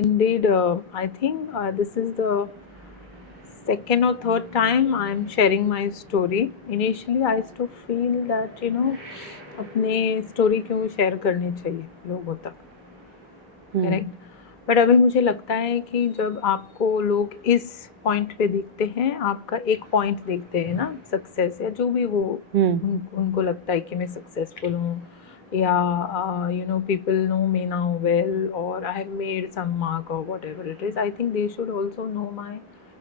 indeed, I think this is the second or third time I'm sharing my story. Initially, I used to feel that अपने story क्यों share करनी चाहिए लोगों तक, correct. But अभी मुझे लगता है कि जब आपको लोग इस पॉइंट पे देखते हैं, आपका एक पॉइंट देखते हैं ना, सक्सेस या जो भी वो उनको लगता है कि मैं सक्सेसफुल हूँ, या people know me now well और I have made some mark और whatever it is. I think they should also know my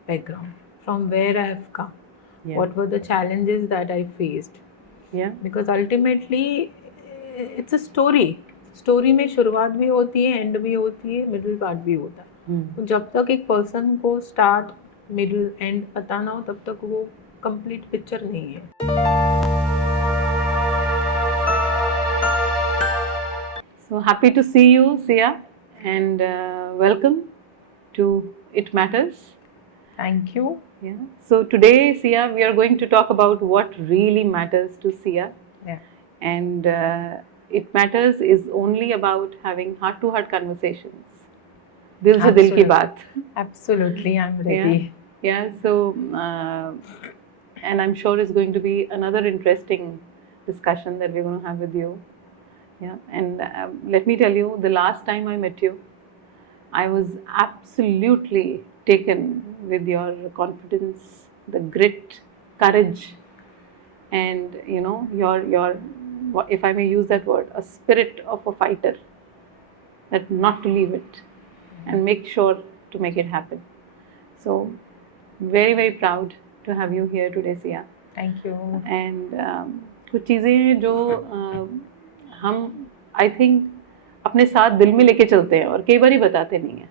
background, from where I have come, what were the challenges that I faced, because ultimately it's a story में शुरुआत भी होती है, and भी होती है, middle part भी होता है। तो जब तक एक पर्सन को स्टार्ट मिडिल एंड पता ना हो, तब तक वो कंप्लीट पिक्चर नहीं है। So happy to see you, Sia, and welcome to It Matters. Thank you. Yeah. So today, Sia, we are going to talk about what really matters to Sia. Yeah. And It Matters is only about having heart-to-heart conversations. Dil se dil ki baat. Absolutely, I'm ready. Yeah. So, and I'm sure it's going to be another interesting discussion that we're going to have with you. Yeah. And let me tell you, the last time I met you, I was absolutely taken with your confidence, the grit, courage, and your if I may use that word, a spirit of a fighter, that not to leave it and make sure to make it happen. So very, very proud to have you here today, Sia. Thank you. And कुछ चीज़ें हैं जो हम I think अपने साथ दिल में लेके चलते हैं और कई बार ही बताते नहीं हैं,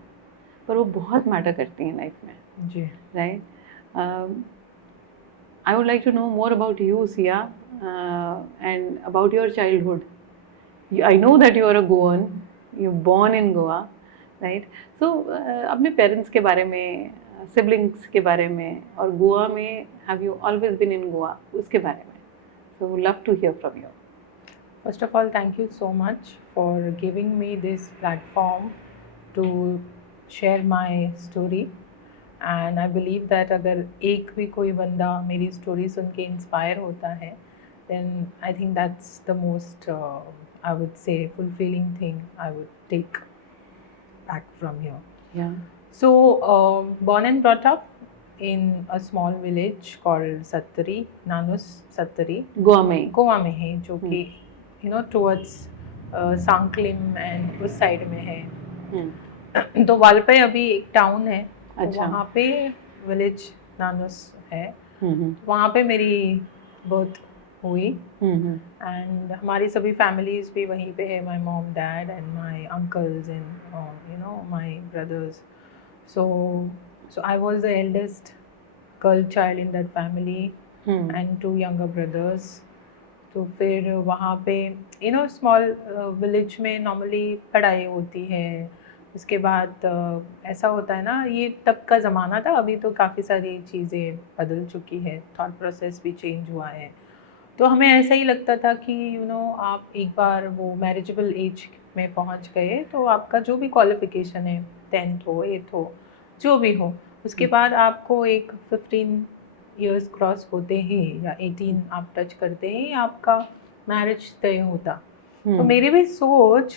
पर वो बहुत मैटर करती हैं लाइफ में जी। Right. I would like to know more about you, Siya, and about your childhood. I know that you are a Goan, you born in Goa, right. So अपने पेरेंट्स के बारे में, सिबलिंग्स के बारे में, और गोवा में have you always been in Goa, उसके बारे में. So would love to hear from you. First of all, thank you so much for giving me this platform to share my story. And I believe that अगर एक भी कोई बंदा मेरी story सुन के इंस्पायर होता है, then I think that's the most I would say fulfilling thing I would take back from here. Yeah. So born and brought up in a small village called Sattari, Nanus Sattari. Goa में है, जो कि towards सांकलिम and उस side में है. तो वालपे अभी एक टाउन है, अच्छा. वहाँ पे विलेज नानुस है, वहाँ पे मेरी बर्थ हुई. एंड हमारी सभी फैमिलीज भी वहीं पे है, my mom, dad and my uncles and my brothers. So I was the eldest girl child in that family and 2 younger brothers. तो फिर वहाँ पे स्मॉल विलेज में नॉर्मली पढ़ाई होती है. उसके बाद ऐसा होता है ना, ये तब का ज़माना था, अभी तो काफ़ी सारी चीज़ें बदल चुकी है, थॉट प्रोसेस भी चेंज हुआ है. तो हमें ऐसा ही लगता था कि आप एक बार वो मैरिजेबल एज में पहुँच गए तो आपका जो भी क्वालिफिकेशन है, 10th हो, 8th हो, जो भी हो, उसके बाद आपको एक 15 ईयर्स क्रॉस होते ही या 18 आप टच करते ही आपका मैरिज तय होता. तो मेरी भी सोच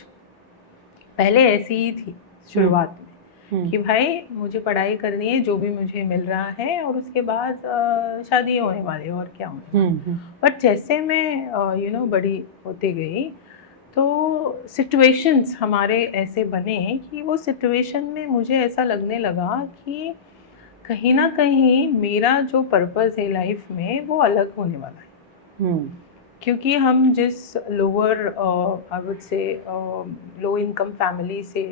पहले ऐसी ही थी शुरुआत में कि भाई मुझे पढ़ाई करनी है, जो भी मुझे मिल रहा है, और उसके बाद शादी होने वाली है, और क्या होने. बट जैसे मैं बड़ी होते गई तो सिचुएशंस हमारे ऐसे बने कि वो सिचुएशन में मुझे ऐसा लगने लगा कि कहीं ना कहीं मेरा जो पर्पस है लाइफ में वो अलग होने वाला है. क्योंकि हम जिस लोअर आई वुड से लो इनकम फैमिली से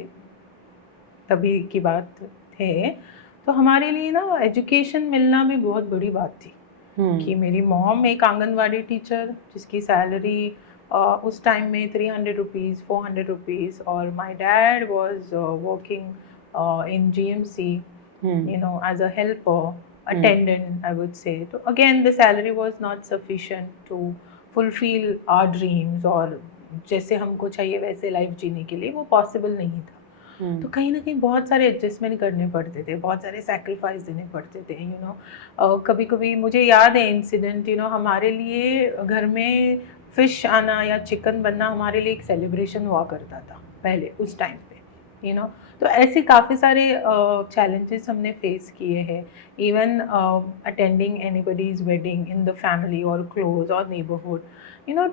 तभी की बात थे, तो हमारे लिए ना एजुकेशन मिलना भी बहुत बड़ी बात थी. कि मेरी मॉम एक आंगनवाड़ी टीचर जिसकी सैलरी उस टाइम में 300 रुपीज़, 400 रुपीज़, और my dad was working in GMC, as a helper, attendant, I would say. So again, the salary was not sufficient to fulfill our dreams, और जैसे हमको चाहिए वैसे लाइफ जीने के लिए वो पॉसिबल नहीं था. तो कहीं ना कहीं बहुत सारे एडजस्टमेंट करने पड़ते थे, बहुत सारे सैक्रिफाइस देने पड़ते थे, कभी कभी मुझे याद है इंसिडेंट, हमारे लिए घर में फिश आना या चिकन बनना हमारे लिए एक सेलिब्रेशन हुआ करता था पहले उस टाइम पे, तो ऐसे काफ़ी सारे चैलेंजेस हमने फेस किए हैं. Even attending anybody's wedding in the family और क्लोज और neighbourhood,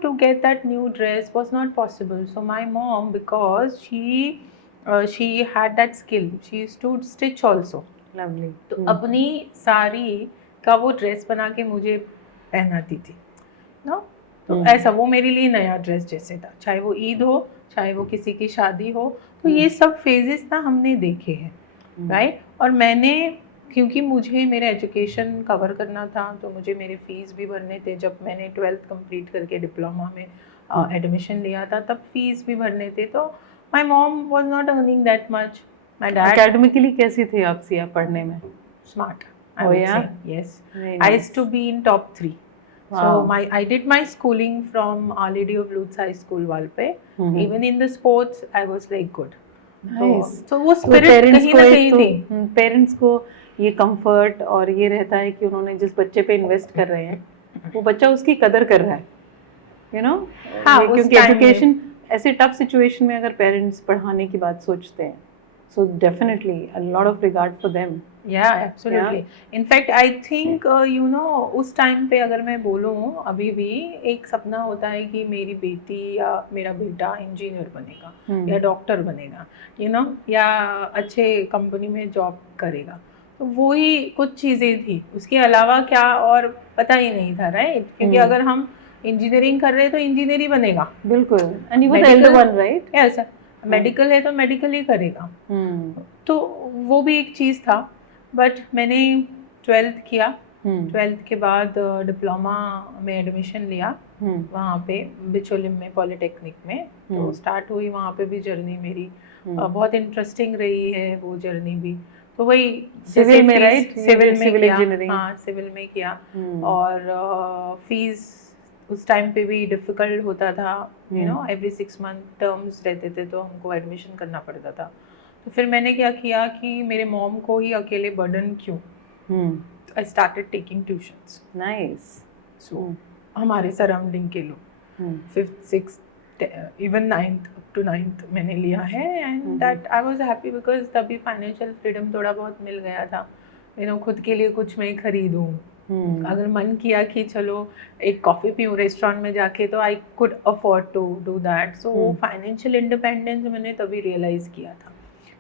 to get that new dress was not possible. So my mom, because she had that skill, she used to stitch also. Lovely. तो अपनी साड़ी का वो dress बना के मुझे पहनाती थी ना. तो ऐसा वो मेरे लिए नया ड्रेस जैसे था, चाहे वो ईद हो, चाहे वो किसी की शादी हो. तो ये सब फेजेस ना हमने देखे हैं, राइट. और मैंने, क्योंकि मुझे मेरा एजुकेशन कवर करना था, तो मुझे मेरे फीस भी भरने थे. जब मैंने 12th कंप्लीट करके डिप्लोमा में एडमिशन लिया था, तब फीस भी भरने थे. तो my mom was not earning that much. My dad academically कैसी थी आप सिया पढ़ने में? Smart, I would say. Yes, I used to be in top 3. So I did my schooling from Our Lady of Lourdes High School Valpe. Even in the sports, I was like good. Nice. So वो spirit कहीं ना कहीं थी. Parents को ये comfort और ये रहता है कि उन्होंने जिस बच्चे पे इन्वेस्ट कर रहे हैं वो बच्चा उसकी कदर कर रहा है, हाँ, क्योंकि एजुकेशन ऐसे टफ सिचुएशन में अगर पेरेंट्स पढ़ाने की बात सोचते हैं, so definitely a lot of regard for them. Yeah, absolutely. In fact, I think उस टाइम पे अगर मैं बोलूँ, अभी भी एक सपना होता है कि मेरी बेटी या मेरा बेटा इंजीनियर बनेगा या डॉक्टर बनेगा, या अच्छे कंपनी में जॉब करेगा. तो वो ही कुछ चीज़ें थी, उसके अलावा क्या और पता ही नहीं था, राइट. क्योंकि अगर हम इंजीनियरिंग कर रहे हैं तो इंजीनियर ही बनेगा. बिल्कुल. And you were the elder one, right? Yes. Medical है तो मेडिकल ही करेगा. तो वो भी एक चीज़ था. बट मैंने 12th किया. 12th के बाद डिप्लोमा में एडमिशन लिया वहाँ पे बिचोलिम में पॉलिटेक्निक में. तो स्टार्ट हुई वहाँ पे भी जर्नी मेरी. बहुत इंटरेस्टिंग रही है वो जर्नी भी. तो वही सिविल में, राइट? सिविल में किया. इंजीनियरिंग. हाँ, सिविल में किया. और फीस उस टाइम पे भी डिफ़िकल्ट होता था, एवरी 6 मंथ टर्म्स रहते थे तो हमको एडमिशन करना पड़ता था. तो फिर मैंने क्या किया कि मेरे मॉम को ही अकेले बर्डन क्यों, I started taking tuitions. Nice. So हमारे सराउंडिंग के लोग 5th 6th even 9th up to 9th मैंने लिया है. And that I was happy because तभी फाइनेंशियल फ्रीडम थोड़ा बहुत मिल गया था. खुद के लिए कुछ मैं खरीदूँ. अगर मन किया कि चलो एक कॉफ़ी पीऊँ रेस्टोरेंट में जाके, तो I could afford to do that. So financial independence मैंने तभी रियलाइज़ किया था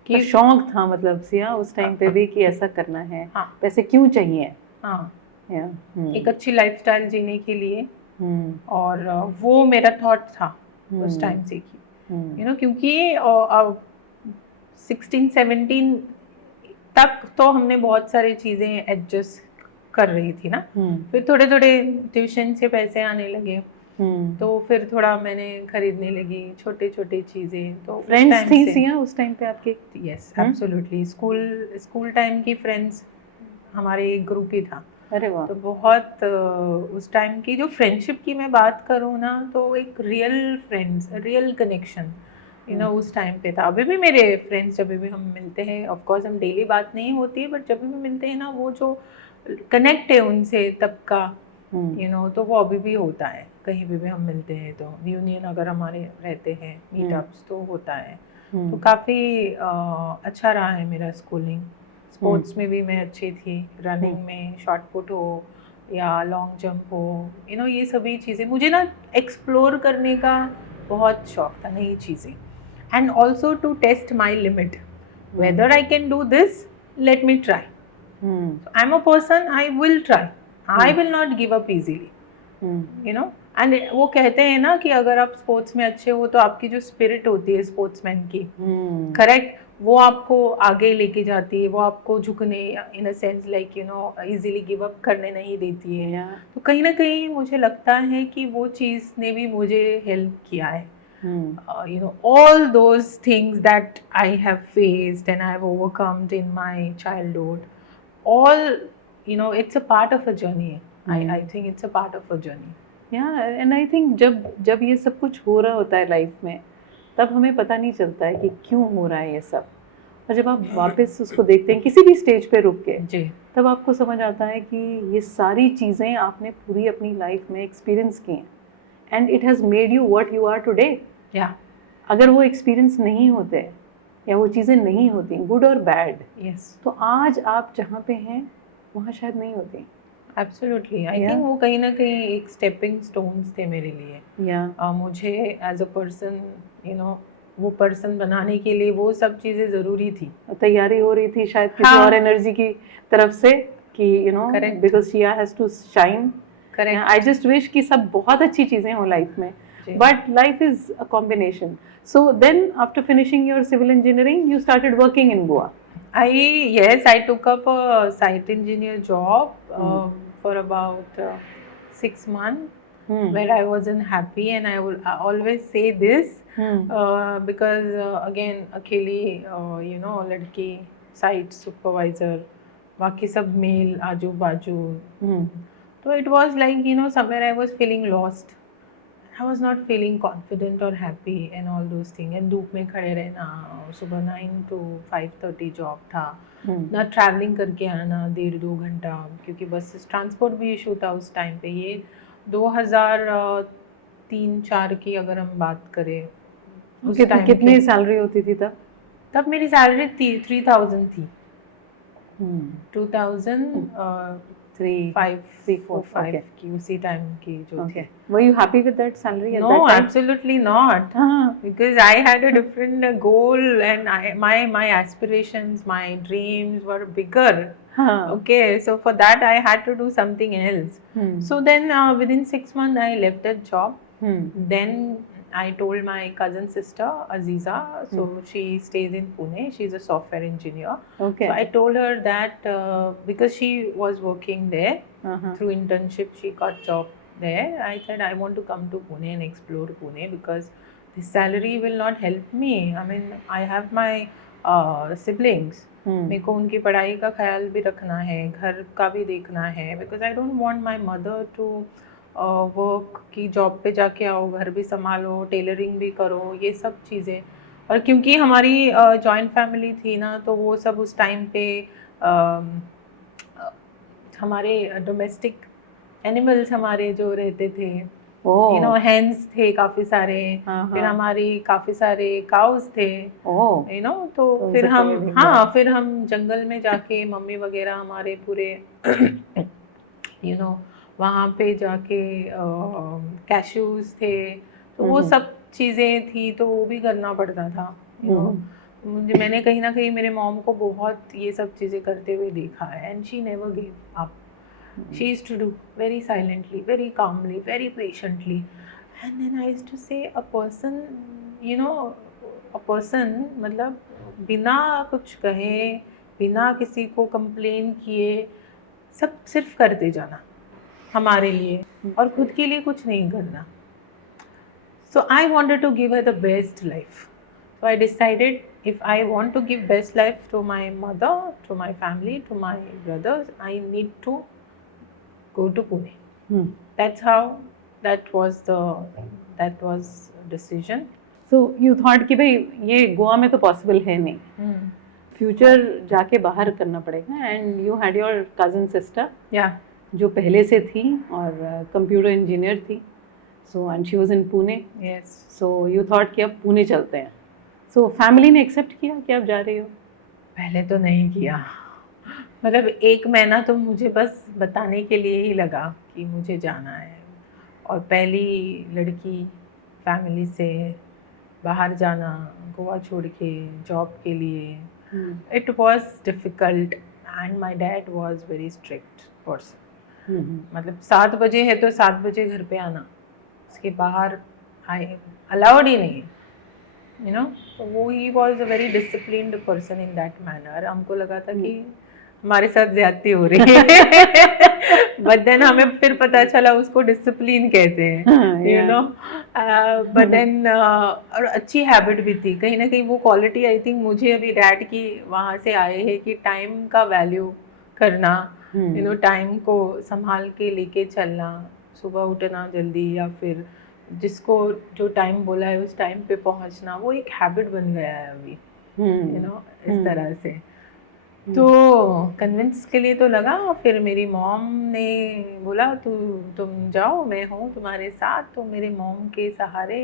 कि शौक था, मतलब सिया उस टाइम पे भी कि ऐसा करना है. हाँ, पैसे क्यों चाहिए. हाँ, एक अच्छी लाइफस्टाइल जीने के लिए. और वो मेरा थॉट था उस टाइम से कि क्योंकि 16-17 तक तो हमने बहुत सारी चीज़ें एडजस्ट कर रही थी ना. फिर थोड़े थोड़े ट्यूशन से पैसे आने लगे. तो फिर थोड़ा मैंने खरीदने लगी छोटे छोटे चीज़ें. तो फ्रेंड्स थी सिया उस टाइम पे आपके? Yes, absolutely. स्कूल टाइम की फ्रेंड्स हमारे एक ग्रुप ही था. अरे वाह. तो बहुत उस टाइम की जो फ्रेंडशिप की मैं बात करूँ ना, तो एक रियल फ्रेंड्स, रियल कनेक्शन उस टाइम पे था. अभी भी मेरे फ्रेंड्स जब भी हम मिलते हैं, ऑफ कोर्स हम डेली बात नहीं होती है, बट जब भी मिलते हैं ना, वो जो कनेक्ट है उनसे तब का, तो वो अभी भी होता है. कहीं भी हम मिलते हैं तो यूनियन अगर हमारे रहते हैं मीटअप्स तो होता है. तो काफ़ी अच्छा रहा है मेरा स्कूलिंग. स्पोर्ट्स में भी मैं अच्छी थी. रनिंग में शॉर्ट पुट हो या लॉन्ग जंप हो, ये सभी चीज़ें मुझे ना एक्सप्लोर करने का बहुत शौक था, नई चीज़ें. And also to test my limit, whether I can do this, let me try. I am a person, I will try. I will not give up easily. And वो कहते हैं ना कि अगर आप स्पोर्ट्स में अच्छे हो तो आपकी जो स्पिरिट होती है स्पोर्ट्समैन की, करेक्ट, वो आपको आगे लेके जाती है. वो आपको झुकने, in a sense like easily give up करने नहीं देती है. तो कहीं ना कहीं मुझे लगता है कि वो चीज़ ने भी मुझे हेल्प किया है. All those things that I have faced and I have overcome in my childhood, all it's a part of a journey. I think it's a part of a journey. Yeah, and I think जब ये सब कुछ हो रहा होता है life में, तब हमें पता नहीं चलता है कि क्यों हो रहा है ये सब. और जब आप वापस उसको देखते हैं किसी भी स्टेज पे रुक के, जी तब आपको समझ आता है कि ये सारी चीज़ें आपने पूरी अपनी लाइफ में एक्सपीरियंस की हैं, and it has made you what you are today. या अगर वो एक्सपीरियंस नहीं होते या वो चीज़ें नहीं होती, गुड और बैड, यस तो आज आप जहाँ पे हैं वहाँ शायद नहीं होती। Absolutely I Yeah. थिंक वो कहीं ना कहीं एक स्टेपिंग स्टोन्स थे मेरे लिए। या मुझे एज अ पर्सन वो पर्सन बनाने के लिए वो सब चीज़ें ज़रूरी थी। तैयारी हो रही थी शायद किसी हाँ। और एनर्जी की तरफ से कि Correct. Because Shiya has to shine. Correct I just wish कि सब बहुत अच्छी चीज़ें हो लाइफ में, but life is a combination. So then after finishing your civil engineering you started working in Goa. I took up a site engineer job for about 6 months where I wasn't happy, and I always say this because again अकेली लड़की site supervisor, बाकी सब mail आजू बाजू, तो it was like somewhere I was feeling lost. I was not feeling confident or happy and all those things. And धूप में खड़े रहना, सुबह 9 to 5:30 जॉब था, ना ट्रैवलिंग करके आना 1.5-2 घंटा, क्योंकि बस ट्रांसपोर्ट भी इशू था उस टाइम पे। ये 2003-4 की अगर हम बात करें उस टाइम कितनी सैलरी होती थी तब? तब मेरी सैलरी 3000 थी। 2005 की उसी टाइम की जो थी। Were you happy with that salary at No, that time? absolutely not. Because I had a different goal, and my aspirations, my dreams were bigger. Okay, so for that I had to do something else. So then within 6 months I left that job. Then I told my cousin sister Aziza, so she stays in Pune, she's a software engineer. Okay. So I told her that because she was working there through internship, she got job there. I said I want to come to Pune and explore Pune because the salary will not help me. I mean, I have my siblings. मेरे को उनकी पढ़ाई का ख्याल भी रखना है, घर का भी देखना है, because I don't want my mother to work की जॉब पे जाके आओ, घर भी संभालो, टेलरिंग भी करो, ये सब चीज़ें। और क्योंकि हमारी जॉइंट फैमिली थी ना, तो वो सब उस टाइम पे हमारे डोमेस्टिक एनिमल्स हमारे जो रहते थे, हेन्स थे काफ़ी सारे, फिर हमारी काफ़ी सारे काउस थे, तो फिर हम जंगल में जाके मम्मी वगैरह हमारे पूरे वहाँ पे जाके कैश्यूज थे, तो वो सब चीज़ें थी, तो वो भी करना पड़ता था। मैंने कहीं ना कहीं मेरे मॉम को बहुत ये सब चीज़ें करते हुए देखा है, and she never give up. She used to do very silently, very calmly, very patiently, and then I used to say a person मतलब बिना कुछ कहे, बिना किसी को कंप्लेन किए, सब सिर्फ करते जाना हमारे लिए, और खुद के लिए कुछ नहीं करना। So I wanted to give her the best life. So I decided if I want to give best life to my mother, to my family, to my brothers, I need to go to Pune. That's how that was decision. So you thought कि भाई ये गोवा में तो possible है नहीं, future जाके बाहर करना पड़ेगा, and you had your cousin sister जो पहले से थी और कंप्यूटर इंजीनियर थी, so and she was in Pune. Yes, so you thought कि अब पुणे चलते हैं। सो फैमिली ने एक्सेप्ट किया कि आप जा रही हो? पहले तो नहीं किया, मतलब 1 महीना तो मुझे बस बताने के लिए ही लगा कि मुझे जाना है, और पहली लड़की फैमिली से बाहर जाना, गोवा छोड़ के जॉब के लिए, it was difficult, and my dad was very strict person. मतलब 7 बजे है तो 7 बजे घर पे आना, उसके बाहर अलाउड ही नहीं, तो वो he was a very disciplined person in that manner. हमको लगा था कि हमारे साथ ज्यादती हो रही है, बट देन हमें फिर पता चला उसको डिसिप्लिन कहते हैं, बट देन और अच्छी हैबिट भी थी कहीं ना कहीं, वो क्वालिटी आई थिंक मुझे अभी डैड की वहाँ से आए है कि टाइम का वैल्यू करना, टाइम को संभाल के लेके चलना, सुबह उठना जल्दी, या फिर जिसको जो टाइम बोला है उस टाइम पे पहुंचना, वो एक हैबिट बन गया है अभी। यू नो, इस तरह से। तो कन्विंस के लिए तो लगा, फिर मेरी मॉम ने बोला तुम जाओ, मैं हूँ तुम्हारे साथ। तो मेरे मॉम के सहारे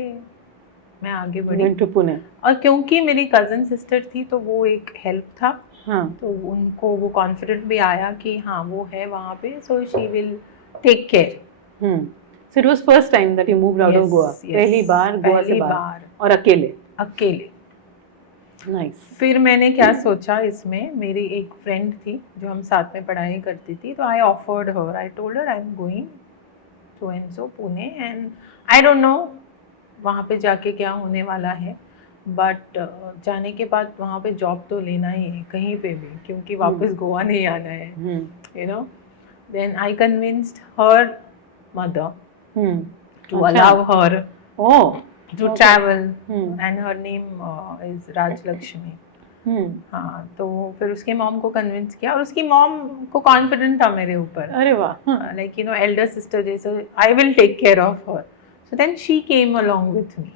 मैं आगे बढ़ी टू पुणे। और क्योंकि मेरी कज़न सिस्टर थी तो वो एक हेल्प था। हाँ, तो उनको वो कॉन्फिडेंट भी आया कि हाँ वो है वहाँ पे, so she will take care. So it was first time that you moved out of Goa. पहली बार गोवा से बाहर और अकेले। नाइस। फिर मैंने क्या सोचा, इसमें मेरी एक फ्रेंड थी जो हम साथ में पढ़ाई करती थी, तो I offered her, I told her I am going so and so Pune and I don't know वहाँ पे जाके क्या होने वाला है, बट जाने के बाद वहाँ पे जॉब तो लेना ही है कहीं पे भी, क्योंकि वापस गोवा नहीं आना है, you know. Then I convinced her mother to allow her to travel and her name is Raj Lakshmi. हाँ, तो फिर उसके मॉम को कन्विंस किया और उसकी मॉम को कॉन्फिडेंट था मेरे ऊपर। अरे वाह। Like you know, elder sister जैसे, I will take care of her. So then she came along with me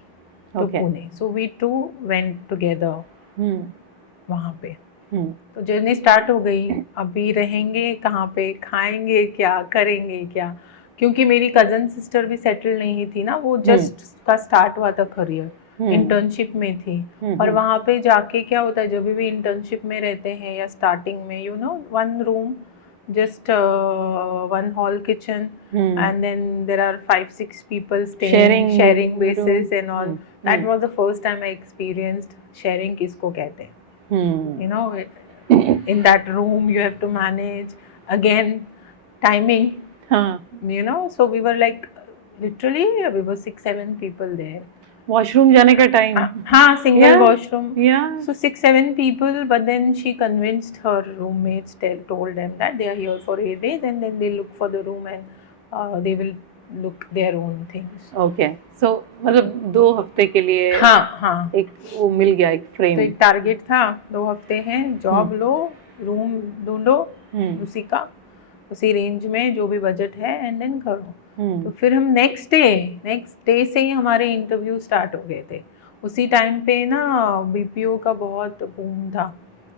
to Pune, so we too went together वहाँ पे। तो जर्नी स्टार्ट हो गई। अभी रहेंगे कहाँ पे, खाएंगे क्या, करेंगे क्या, क्योंकि मेरी कज़न सिस्टर भी सेटल नहीं थी ना, वो जस्ट का स्टार्ट हुआ था करियर, इंटर्नशिप में थी। और वहाँ पे जाके क्या होता है, जब भी इंटर्नशिप में रहते हैं या स्टार्टिंग में, you know, one room, just one hall kitchen and then there are 5-6 people staying, sharing basis and all. That was the first time I experienced sharing किसको कहते हैं, you know, in that room you have to manage again timing, you know, so we were like literally we were 6-7 people there. Washroom जाने का time, हाँ, single washroom, yeah. So 6-7 people, but then she convinced her roommates, told them that they are here for 8 days and then they look for the room and they will look their own things. Okay, so मतलब 2 हफ्ते के लिए हाँ एक वो मिल गया, एक frame. तो एक टारगेट था, 2 हफ्ते हैं, जॉब लो, रूम ढूंढो, उसी रेंज में जो भी बजट है एंड देन करो। तो फिर हम नेक्स्ट डे से ही हमारे इंटरव्यू स्टार्ट हो गए थे। उसी टाइम पे ना बीपीओ का बहुत बूम था,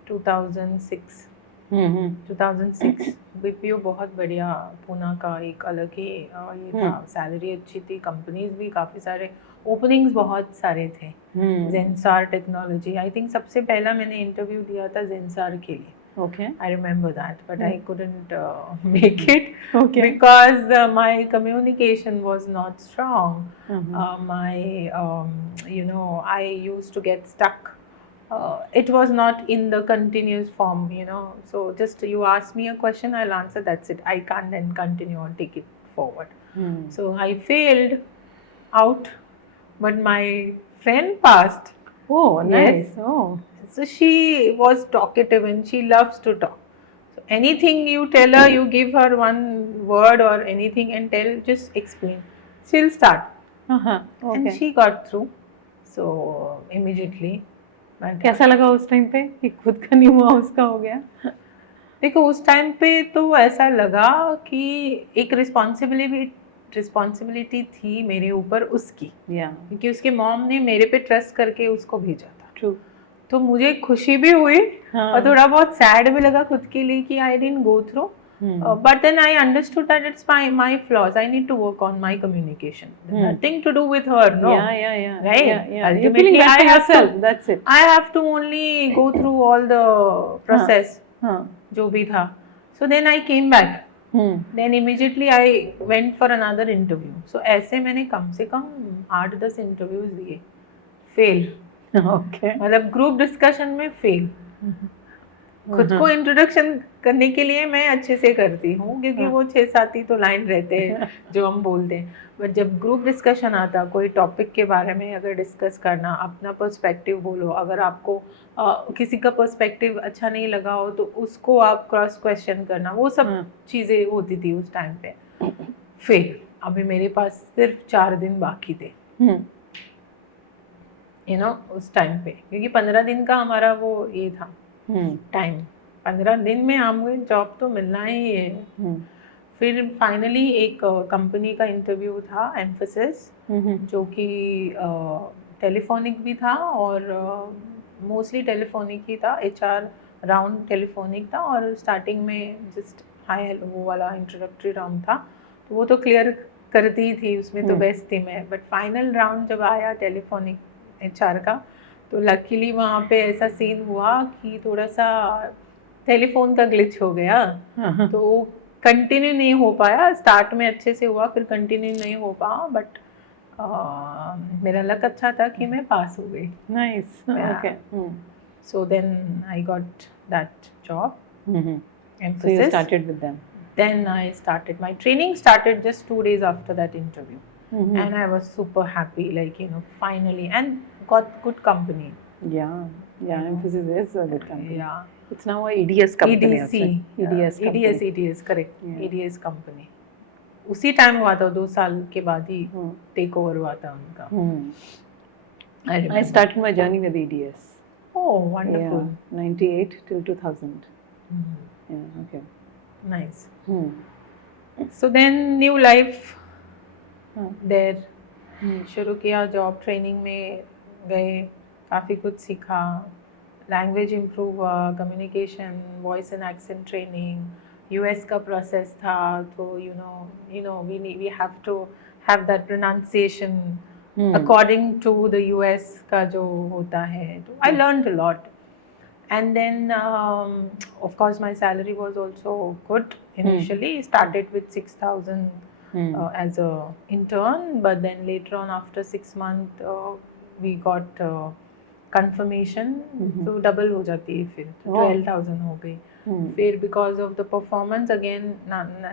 2006 बीपीओ बहुत बढ़िया, पूना का एक अलग ही ये था, सैलरी अच्छी थी, कंपनीज भी काफ़ी सारे, ओपनिंग्स बहुत सारे थे। जेंसार टेक्नोलॉजी, आई थिंक सबसे पहला मैंने इंटरव्यू दिया था जेंसार के लिए। Okay, I remember that, but I couldn't make it because my communication was not strong. You know, I used to get stuck. It was not in the continuous form, you know. So just you ask me a question, I'll answer. That's it. I can't then continue or take it forward. So I failed out, but my friend passed. Oh, nice. Yes. Oh. So she was talkative and she loves to talk. So anything you tell her, you give her one word or anything and tell, just explain. She'll start. Okay. And she got through. So immediately. कैसा लगा उस time पे कि खुद का नहीं हुआ, उसका हो गया? देखो उस टाइम पे तो ऐसा लगा कि एक रिस्पॉन्सिबिलिटी थी मेरे ऊपर उसकी, क्योंकि उसके मॉम ने मेरे पे ट्रस्ट करके उसको भेजा था। True. तो मुझे खुशी भी हुई और थोड़ा बहुत सैड भी लगा खुद के लिए कि I didn't go through, but then I understood that it's my flaws, I need to work on my communication, nothing to do with her, no, right, ultimately I have to only go through all the process जो भी था। So then I came back, then immediately I went for another interview. So ऐसे मैंने कम से कम 8-10 interviews दिए, fail. मतलब ग्रुप डिस्कशन में फेल। खुद को इंट्रोडक्शन करने के लिए मैं अच्छे से करती हूँ, क्योंकि वो 6-7 ही तो लाइन रहते हैं जो हम बोलते हैं, बट जब ग्रुप डिस्कशन आता, कोई टॉपिक के बारे में अगर डिस्कस करना, अपना पर्सपेक्टिव बोलो, अगर आपको किसी का पर्सपेक्टिव अच्छा नहीं लगा हो तो उसको आप क्रॉस क्वेश्चन करना, वो सब चीज़ें होती थी उस टाइम पे। फिर अभी मेरे पास सिर्फ 4 दिन बाकी थे, यू नो, उस टाइम पे, क्योंकि 15 दिन का हमारा वो ये था टाइम, 15 दिन में हमें जॉब तो मिलना ही है। फिर फाइनली एक कंपनी का इंटरव्यू था, एम्फेसिस, जो कि टेलीफोनिक भी था और मोस्टली टेलीफोनिक ही था, HR राउंड टेलीफोनिक था, और स्टार्टिंग में जस्ट हाय हेलो वो वाला इंट्रोडक्टरी राउंड था, तो वो तो क्लियर करती थी, उसमें तो बेस्ट थी मैं। बट फाइनल राउंड जब आया टेलीफोनिक HR का, तो लकीली वहाँ पे ऐसा सीन हुआ कि थोड़ा सा टेलीफोन का ग्लिच हो गया, तो कंटिन्यू नहीं हो पाया। स्टार्ट में अच्छे से हुआ, फिर कंटिन्यू नहीं हो पाया, बट मेरा लक अच्छा था कि मैं पास हो गई। Nice. Okay. So then I got that job. So you started with them. Then I started. My training started just 2 days after that interview. And I was super happy, like, finally, and got good company. Yeah, Mphasis is a good company. Yeah. It's now a EDS company. EDC. EDS company. EDS, correct. EDS company. उसी time हुआ था, 2 साल के बाद ही take over हुआ था उनका। I started my journey with EDS. Oh, wonderful. Yeah, 98 till 2000. Yeah, okay. Nice. So then new life there. शुरू किया, जॉब ट्रेनिंग में गए, काफ़ी कुछ सीखा, लैंग्वेज इम्प्रूव हुआ, communication, voice and accent training, US का प्रोसेस था, तो we have to have that pronunciation according to the US का जो होता है, तो I learned a lot. And then of course my salary was also good initially. Started with 6,000 as a intern, but then later on after 6 months we got confirmation, तो double हो जाती है, फिर 12,000 हो गई, फिर because of the performance again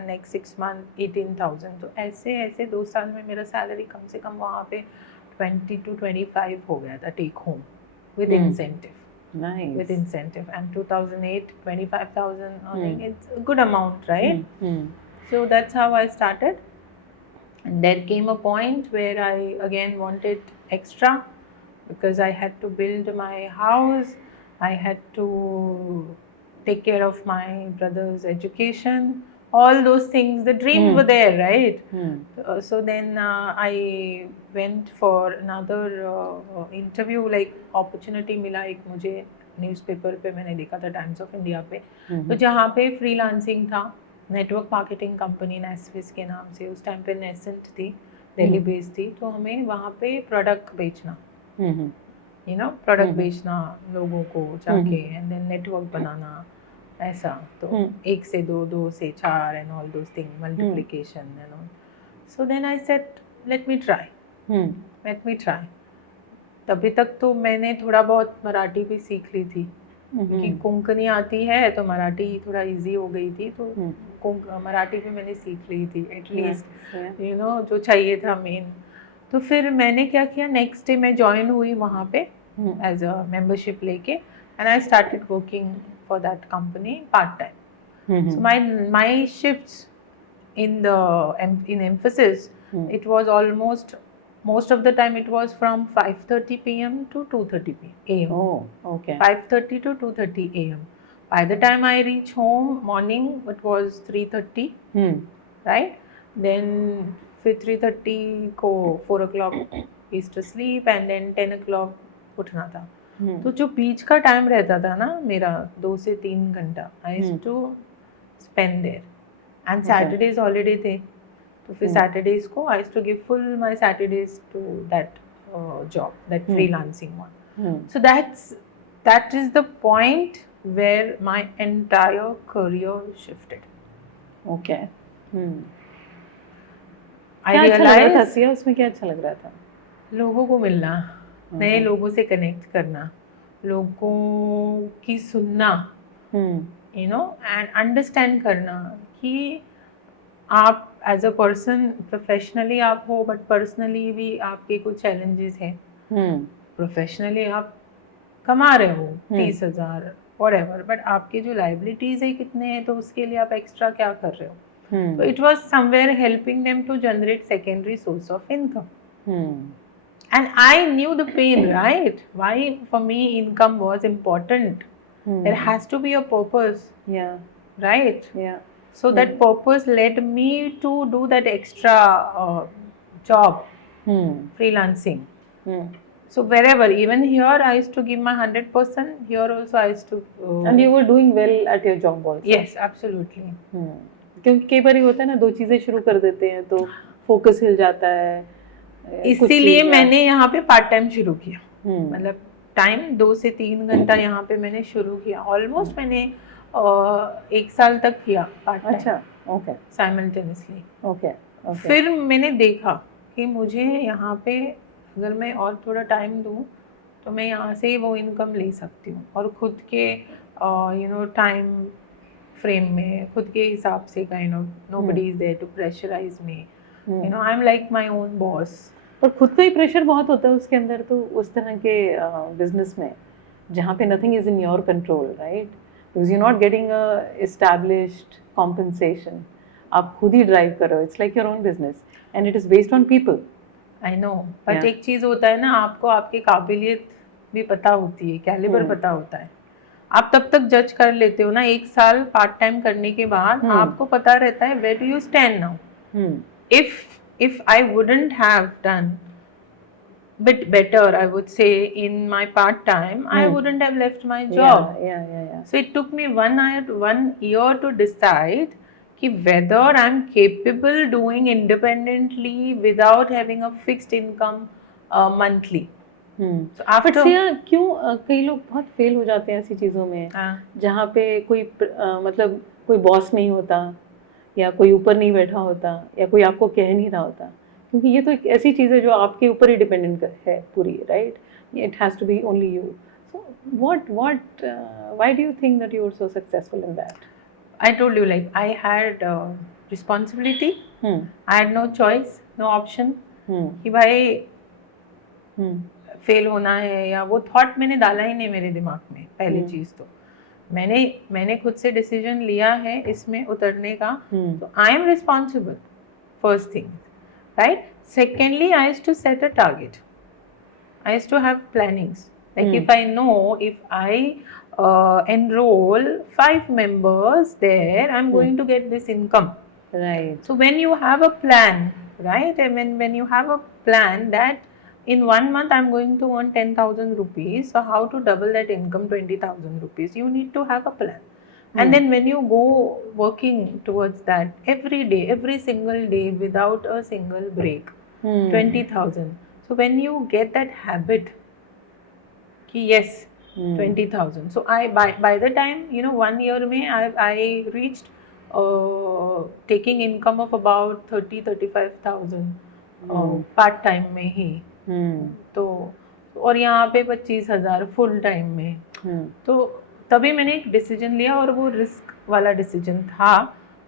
next 6 months 18,000, तो ऐसे 2 साल में मेरा सैलरी कम से कम वहाँ पे 20 to 25 हो गया था take home with incentive. Nice. With incentive, and 2008 25,000 earning, it's a good amount, right? So that's how I started, and there came a point where I again wanted extra, because I had to build my house, I had to take care of my brother's education, all those things, the dreams were there, right? So then I went for another interview, like opportunity मिला एक मुझे, newspaper पे मैंने देखा था, times of India पे, तो जहाँ पे फ्रीलांसिंग था, नेटवर्क मार्केटिंग कंपनी नेस्विस के नाम से, उस टाइम पे नेसेंट थी, दिल्ली बेस्ड थी, तो हमें वहाँ पे प्रोडक्ट बेचना, प्रोडक्ट बेचना लोगों को जाके, एंड देन नेटवर्क बनाना, ऐसा, तो 1 से 2, 2 से 4 and all those thing, multiplication and all. So then I said let me try. तभी तक तो मैंने थोड़ा बहुत मराठी भी सीख ली थी, क्योंकि कोंकणी आती है तो मराठी थोड़ा इजी हो गई थी, तो मराठी भी मैंने सीख ली थी एटलीस्ट, जो चाहिए था मेन. तो फिर मैंने क्या किया, नेक्स्ट डे मैं ज्वाइन हुई वहाँ पे एज अ मेंबरशिप लेके, and I started working for that company part time. So my shifts in Mphasis, it was most of the time it was from 5:30 p.m. to 2:30 a.m. Oh, okay. 5:30 to 2:30 a.m. By the time I reach home morning, it was 3:30, right? Then फिर 3:30 को 4 o'clock is to sleep, and then 10 o'clock उठना था. तो जो बीच का time रहता था ना मेरा, 2 से 3 घंटा, I used to spend there, and Saturdays holiday थे, तो फिर सैटरडेज को I used to give full my Saturdays to that job, that freelancing one. So that is the point where my entire career shifted. Okay. I realized उसमें क्या अच्छा लग रहा था? लोगों को मिलना, नए लोगों से कनेक्ट करना, लोगों की सुनना, एंड अंडरस्टैंड करना कि आप एज अ पर्सन प्रोफेशनली आप हो, बट पर्सनली भी आपके कुछ चैलेंजेस हैं. प्रोफेशनली आप कमा रहे हो 30,000 व्हाटएवर, बट आपके जो लायबिलिटीज है कितने हैं, तो उसके लिए आप एक्स्ट्रा क्या कर रहे हो. So it was somewhere helping them to generate secondary source of income. And I knew the pain, right? Why for me income was important. There has to be a purpose. Yeah. Right? Yeah. So that purpose led me to do that extra job, freelancing. So wherever, even here, I used to give my 100%. Here also, I used to. And you were doing well at your job also. Yes, absolutely. क्योंकि कई बार होता है ना, दो चीजें शुरू कर देते हैं तो फोकस हिल जाता है. इसीलिए मैंने यहाँ पे पार्ट टाइम शुरू किया. मतलब टाइम 2 से 3 घंटा यहाँ पे मैंने शुरू किया. ऑलमोस्ट मैंने 1 साल तक किया पार्ट टाइम. अच्छा, ओके. साइमल्टेनियसली. ओके. फिर मैंने देखा कि मुझे यहाँ पे अगर मैं और थोड़ा टाइम दूँ तो मैं यहाँ से ही वो इनकम ले सकती हूँ, और खुद के टाइम फ्रेम में, खुद के हिसाब से, kind of nobody is there to pressurise me. I am like my own boss. पर खुद का ही प्रेशर बहुत होता है उसके अंदर, तो उस तरह के बिजनेस में जहाँ पे nothing is in your control, right? Because you not getting a established compensation. आप खुद ही ड्राइव कर रहे हो. It's like your own business and it is based on people. I know, but एक चीज़ होता है ना, आपको आपकी काबिलियत भी पता होती है, कैलिबर पता होता है. आप तब तक जज कर लेते हो ना. 1 साल पार्ट टाइम करने के बाद आपको पता रहता है where do you stand now. If I wouldn't have done bit better, I would say, in my part time, I wouldn't have left my job. Yeah. So it took me 1 year to decide कि whether I'm capable doing independently without having a fixed income monthly. So after क्यों कई लोग बहुत fail हो जाते हैं ऐसी चीज़ों में जहाँ पे कोई मतलब कोई बॉस नहीं होता, या कोई ऊपर नहीं बैठा होता, या कोई आपको कह नहीं रहा होता. क्योंकि ये तो एक ऐसी चीज़ है जो आपके ऊपर ही डिपेंडेंट है पूरी, right? It has to be only you. So what why do you think that you are so successful in that? I told you, like, I had responsibility. I had no choice, no option. कि भाई fail होना है, या वो thought मैंने डाला ही नहीं मेरे दिमाग में. पहली चीज़ तो मैंने खुद से डिसीजन लिया है इसमें उतरने का. तो I am responsible, first thing, right? Secondly, I used to set a target. I used to have plannings. Like if I know, if I enroll 5 members there, I'm going to get this income. Right. So when you have a plan, right? I mean, when you have a plan that in 1 month I'm going to earn 10,000 rupees, so how to double that income, 20,000 rupees? You need to have a plan. And then when you go working towards that every day, every single day without a single break, 20,000. So when you get that habit, yes, 20,000. So by the time 1 year में I reached taking income of about 30-35,000 part time में ही. तो और यहाँ पे 25,000 full time में. तो तभी मैंने एक डिसीजन लिया, और वो रिस्क वाला डिसीजन था,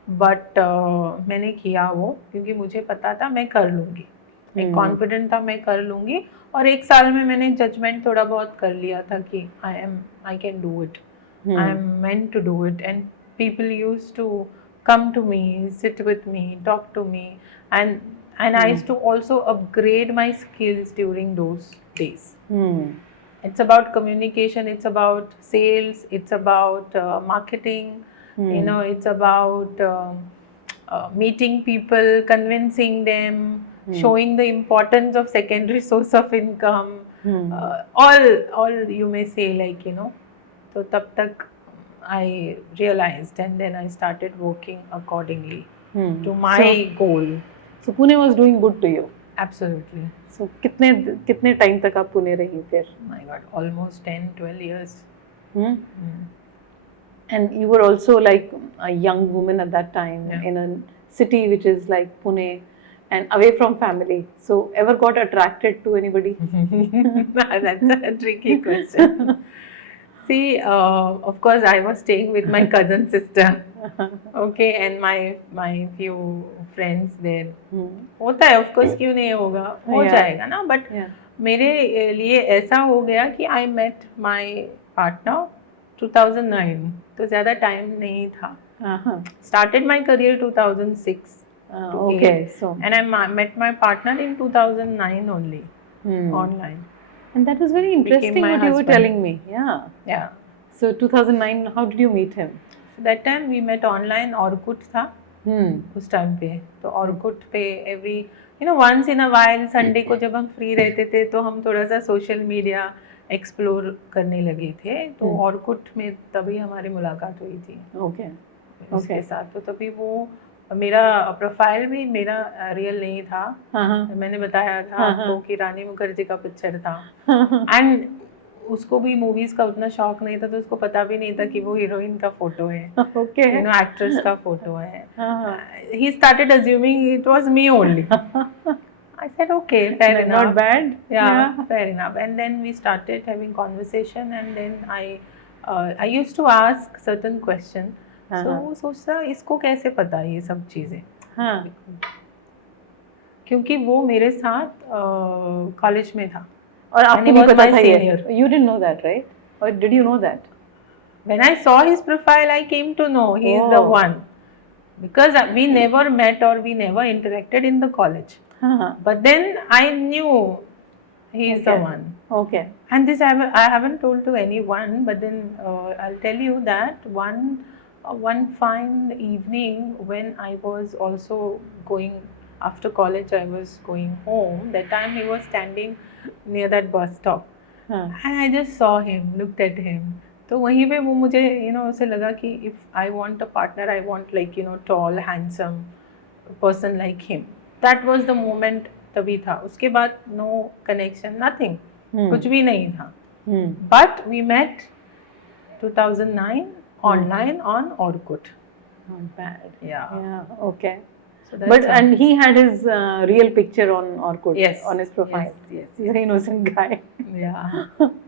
बट मैंने किया वो क्योंकि मुझे पता था मैं कर लूँगी. एक कॉन्फिडेंट था मैं कर लूँगी. और 1 साल में मैंने जजमेंट थोड़ा बहुत कर लिया था कि I can do it, I am meant to do it. And people used to come to me, sit with me, talk to me, and I used to also upgrade my skills during those days. It's about communication, it's about sales, it's about marketing, it's about meeting people, convincing them, showing the importance of secondary source of income, all you may say, like, so tab tak I realized, and then I started working accordingly to my goal. So Pune was doing good to you? Absolutely. So कितने time तक आप पुणे रही फिर? My God, almost 10-12 years. And you were also like a young woman at that time, in a city which is like Pune and away from family. So ever got attracted to anybody? That's a tricky question. See, of course, I was staying with my cousin sister. Okay, and my few friends there. होता है, of course, क्यों नहीं होगा, हो जाएगा ना. But मेरे लिए ऐसा हो गया कि I met my partner 2009. तो ज़्यादा टाइम नहीं था. Started my career 2006. Okay, so and I met my partner in 2009 only, online. And that was very interesting what you were telling me. Yeah. So 2009, how did you meet him? That time we met online. Orkut था. उस time पे। तो Orkut पे every once in a while Sunday को जब हम free रहते थे तो हम थोड़ा सा सोशल मीडिया एक्सप्लोर करने लगे थे। तो ऑर्कुट में तभी हमारी मुलाकात हुई थी ओके उसके साथ। तो तभी वो मेरा प्रोफाइल भी मेरा रियल नहीं था। मैंने बताया था आपको कि रानी मुखर्जी का पिक्चर था। एंड उसको भी मूवीज का उतना शौक नहीं था, तो उसको पता भी नहीं था कि वो हीरोइन का फोटो है, एक्ट्रेस का फोटो है। He started assuming it was me only. I said okay, fair enough. Not bad. Yeah, fair enough. And then we started having conversation, and then I used to ask certain question. So वो सोचता इसको कैसे पता ये सब चीजें। क्योंकि वो मेरे साथ कॉलेज में था और आपको नहीं पता था ये? You didn't know that, right? Or did you know that? When I saw his profile, I came to know he is the one, because we never met or we never interacted in the college. But then I knew he is the one. Okay. And this I haven't told to anyone, but then I'll tell you that one fine evening when I was also going after college, I was going home. That time he was standing near that bus stop, and I just saw him, looked at him. तो वहीं पे वो मुझे उसे लगा कि if I want a partner, I want like tall, handsome person like him. That was the moment. तभी था। उसके बाद no connection, nothing. कुछ भी नहीं था। But we met 2009 online on Orkut. Not bad. Yeah. Okay. So but and he had his real picture on Orkut. Yes. On his profile. Yes. He's an innocent guy. Yeah.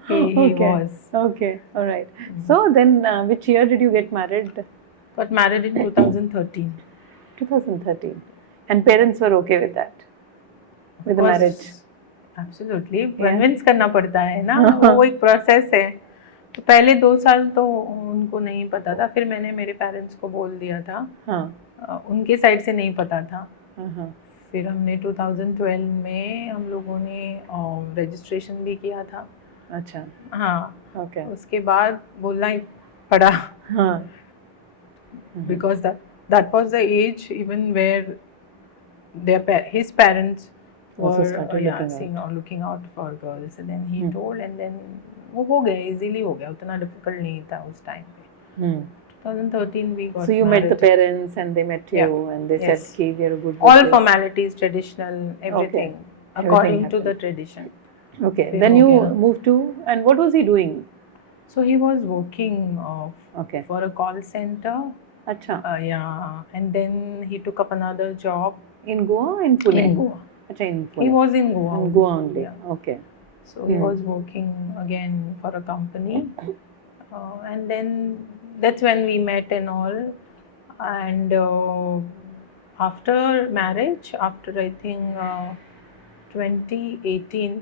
He was. Okay. All right. So then, which year did you get married? Got married in 2013. 2013. And parents were okay with that? With the marriage? Absolutely. Convince करना पड़ता है ना, वो एक process है। तो पहले 2 साल तो उनको नहीं पता था, फिर मैंने मेरे पेरेंट्स को बोल दिया था। उनके साइड से नहीं पता था। फिर हमने 2012 में हम लोगों ने रजिस्ट्रेशन भी किया था। अच्छा। हाँ। ओके। उसके बाद बोलना ही पड़ा। Because that was the age even where his parents were seeing or looking out for girls, and then he told, and then वो हो गया, इजीली हो गया, उतना डिफिकल्ट नहीं था उस टाइम पे। 2013 we got So you married. met the parents and they met you and they said कि we are good. All formalities, traditional, everything according to the tradition. Okay. Then you moved to, and what was he doing? So he was working for a call center. Acha. Yeah, and then he took up another job in Goa, in Pune. In Goa. Acha, in Pune. He was in Goa. In Goa only. Okay. So he was working again for a company, and then that's when we met and all. And after marriage, after I think 2018,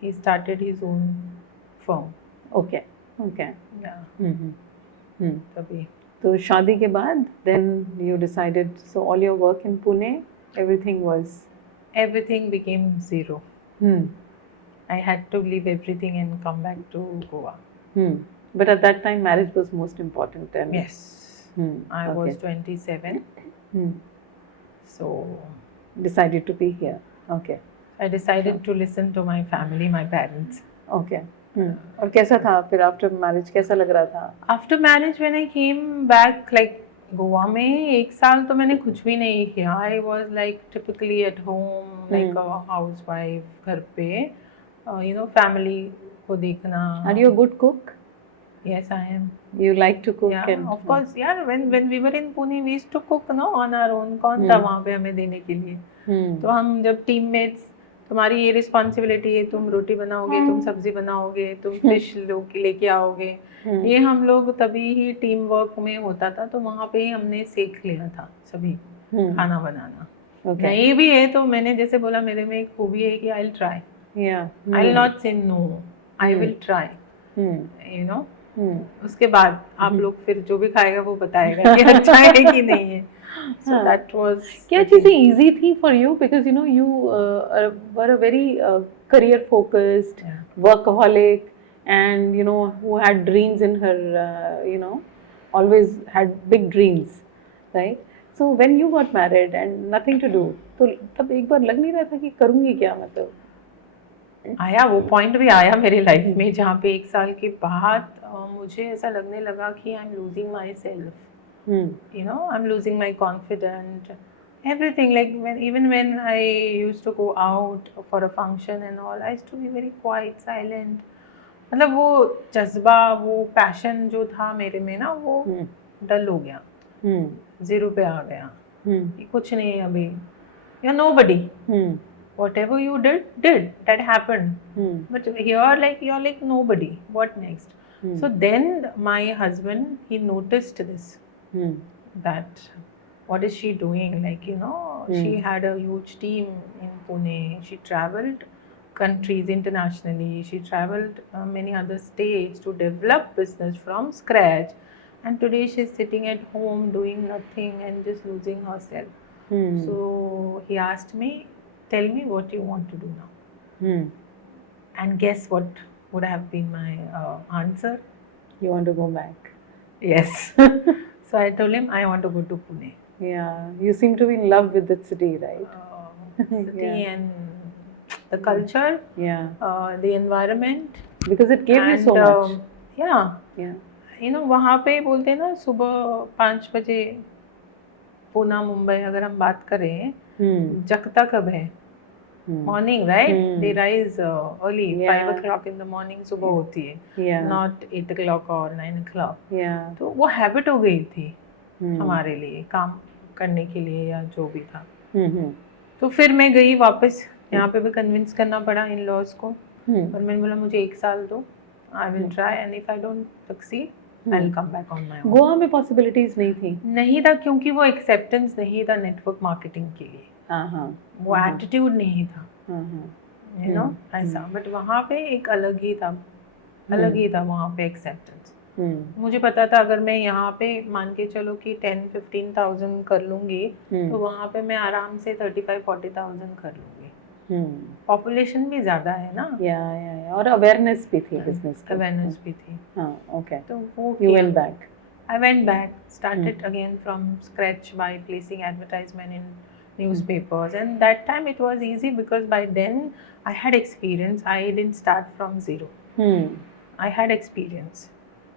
he started his own firm. Okay. Okay. Yeah. तभी। तो शादी के बाद then you decided, so all your work in Pune, everything became zero. I had to leave everything and come back to Goa. But at that time, marriage was most important. And yes. I was 27. So decided to be here. Okay. I decided to listen to my family, my parents. Okay. और कैसा था फिर after marriage, कैसा लग रहा था? After marriage, when I came back, like Goa में 1 साल तो मैंने कुछ भी नहीं किया. I was like typically at home, like a housewife, घर पे, family को देखना. Are you a good cook? Yes, I am. You like to cook? Yeah, of course. Yeah, when we were in Pune, we used to cook, on our own. कौन था वहाँ पे हमें देने के लिए? तो हम जब teammates, तुम्हारी ये रिस्पॉन्सिबिलिटी है, तुम रोटी बनाओगे, तुम सब्जी बनाओगे, तुम फिश लेके आओगे, ये हम लोग तभी ही टीम वर्क में होता था. तो वहाँ पे ही हमने सीख लिया था सभी खाना बनाना. नहीं भी है तो मैंने जैसे बोला, मेरे में एक खूबी है कि आई will try, I will not से नो, आई विल ट्राई, उसके बाद आप लोग फिर जो भी खाएगा वो बताएगा कि अच्छा है कि नहीं है. So that was. क्या चीज़ें easy थी for you, because you were a very career focused, workaholic, and who had dreams in her, always had big dreams, right? So when you got married and nothing to do, तो तब एक बार लग नहीं रहा था कि करूँगी क्या मतलब? आया वो पॉइंट भी आया मेरी लाइफ में जहाँ पे 1 साल के बाद मुझे ऐसा लगने लगा कि I am losing my self, you know, I'm losing my confidence, everything. Like when I used to go out for a function and all, I used to be very quiet, silent. मतलब वो जज्बा, वो passion जो था मेरे में ना, वो डल हो गया, जीरो पे आ गया कि कुछ नहीं है अभी, you're nobody. Whatever you did that happened. But here, like, you're like nobody. What next? So then my husband, he noticed this, that what is she doing, like, you know, she had a huge team in Pune, she traveled countries internationally, she traveled many other states to develop business from scratch, and today she's sitting at home doing nothing and just losing herself. So he asked me, tell me what you want to do now. And guess what would have been my answer? You want to go back? Yes. So I told him I want to go to Pune. Yeah, you seem to be in love with the city, right? City and the culture, the environment, because it gave you so much. Yeah. You know, वहाँ पे बोलते हैं ना, सुबह 5 बजे पूना मुंबई अगर हम बात करें, जगता कब है? Morning, right? They rise early, 5 o'clock in the morning सुबह होती है, not 8 o'clock or 9 o'clock. तो वो हैबिट हो गई थी हमारे लिए, काम करने के लिए या जो भी था. तो फिर मैं गई वापस, यहाँ पे भी कन्विंस करना पड़ा इन लॉज को, पर मैंने बोला मुझे 1 साल दो, आई will try, and if I don't succeed I will come back on my own. Goa में पॉसिबिलिटीज नहीं था, क्योंकि वो एक्सेप्टेंस नहीं था नेटवर्क मार्केटिंग के लिए. वो एटीट्यूड नहीं था, यू नो, ऐसा. बट वहाँ पे एक अलग ही था वहाँ पे एक्सेप्टेंस. मुझे पता था अगर मैं यहाँ पे मान के चलो कि 10-15,000 कर लूँगी, तो वहाँ पे मैं आराम से 35-40,000 कर लूँगी. पॉपुलेशन भी ज़्यादा है ना, या और अवेयरनेस भी थी, बिजनेस की अवेयरनेस भी थी. ओके. तो वो you went back. I went back, started again from scratch by placing advertisement in newspapers, and that time it was easy because by then I had experience. I didn't start from zero. I had experience.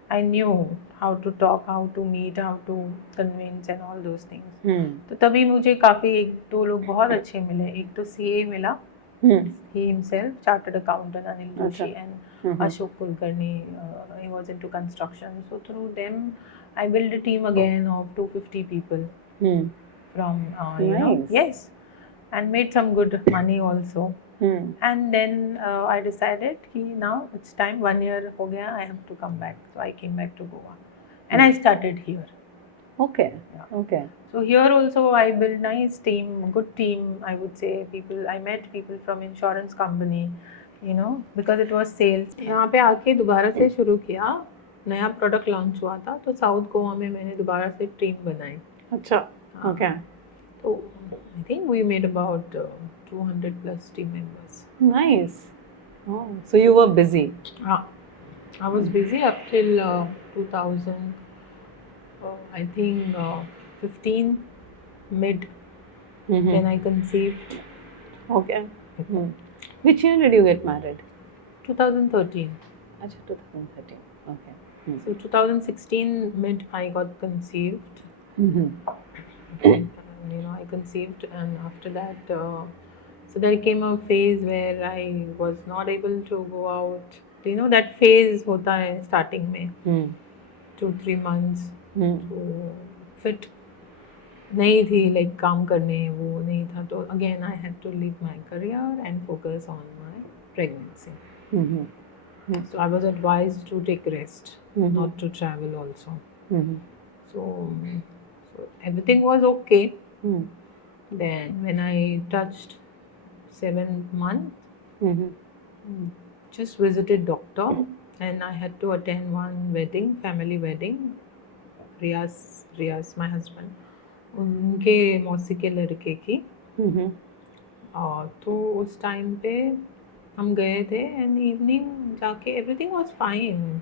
I knew how to talk, how to meet, how to convince and all those things. तो तभी मुझे काफ़ी 1-2 लोग बहुत अच्छे मिले. एक तो CA मिला, he himself, chartered accountant Anil Joshi, and Ashok Kulkarni, he was into construction. So through them I built a team again of 250 people from you know, yes, and made some good money also. And then I decided कि now it's time, 1 year हो गया, I have to come back. So I came back to Goa and I started here. Okay. So here also I built nice team, good team, I would say. I met people from insurance company, you know, because it was sales. यहाँ पे आके दोबारा से शुरू किया, नया product launch हुआ था, तो साउथ गोवा में मैंने दोबारा से टीम बनाई. अच्छा. Okay. So I think we made about 200 plus team members. Nice. Oh, so you were busy. I was busy up till 2000, I think 15 mid, when I conceived. Okay. Which year did you get married? 2013. Achha, 2013. Okay. So 2016 mid I got conceived. You know, I conceived, and after that, so there came a phase where I was not able to go out. You know, that phase होता है starting में 2-3 months. तो fit नहीं थी, like काम करने वो नहीं था, तो again I had to leave my career and focus on my pregnancy. So I was advised to take rest, not to travel also. So everything was okay. Then when I touched 7th month, just visited doctor, and I had to attend one wedding, family wedding. Riaz, my husband, उनके मौसी के लड़के की. तो उस time पे हम गए थे, and evening जाके everything was fine.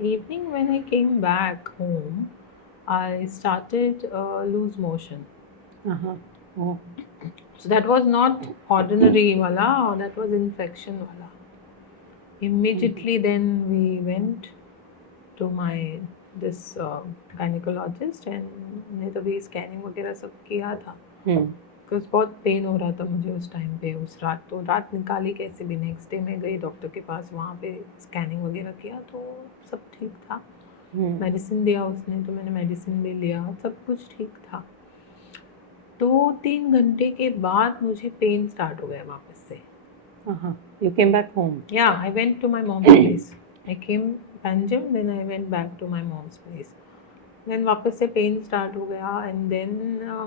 Evening when I came back home, I started lose motion. Uh-huh. Oh. So that was not ordinary wala, or that was infection wala. Immediately then we went to my this gynecologist and ने तभी scanning वगैरह सब किया था. Because बहुत pen हो रहा था मुझे उस टाइम पे. उस रात तो रात निकाली कैसे भी. नेक्स्ट डे मैं गई डॉक्टर के पास, वहाँ पे स्कैनिंग वगैरह किया तो सब ठीक था. मेडिसिन दिया उसने तो मैंने मेडिसिन भी लिया, सब कुछ ठीक था. 2-3 घंटे के बाद मुझे पेन स्टार्ट हो गया वापस से. You came back home. Yeah, I went to my mom's place. I came Panjim, then I went back to my mom's place. Then वापस से पेन स्टार्ट हो गया एंड देन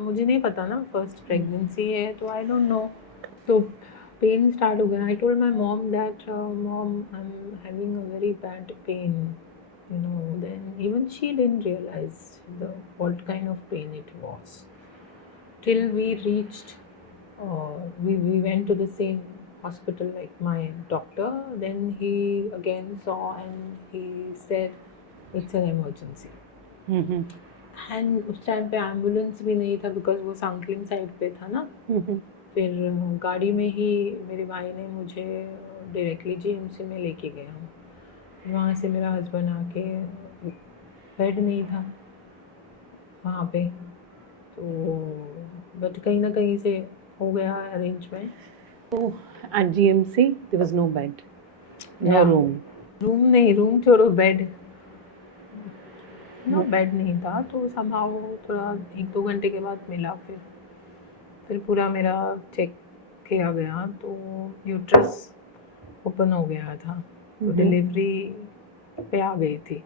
मुझे नहीं पता ना फर्स्ट प्रेगनेंसी है तो आई डोंट नो. तो पेन स्टार्ट हो गया. I told my mom that mom I am having a very bad pain, you know. Then even she didn't realize what kind of pain it was till we reached we went to the same hospital like my doctor. Then he again saw and he said it's an emergency. And उस time पे ambulance भी नहीं था because वो सांकलिंग side पे था ना. फिर गाड़ी में ही मेरे भाई ने मुझे डायरेक्टली जीएमसी में लेके गया. वहाँ से मेरा हस्बैंड आके, बेड नहीं था वहाँ पे तो बट कहीं ना कहीं से हो गया arrangement. So at GMC there was no bed, no Yeah. room. Room नहीं, रूम छोड़ो, बेड नो बेड नहीं था. तो somehow थोड़ा 1-2 घंटे के बाद मिला. फिर पूरा मेरा चेक किया गया तो यूट्रस ओपन हो गया था. तो डिलीवरी पे आ गई थी.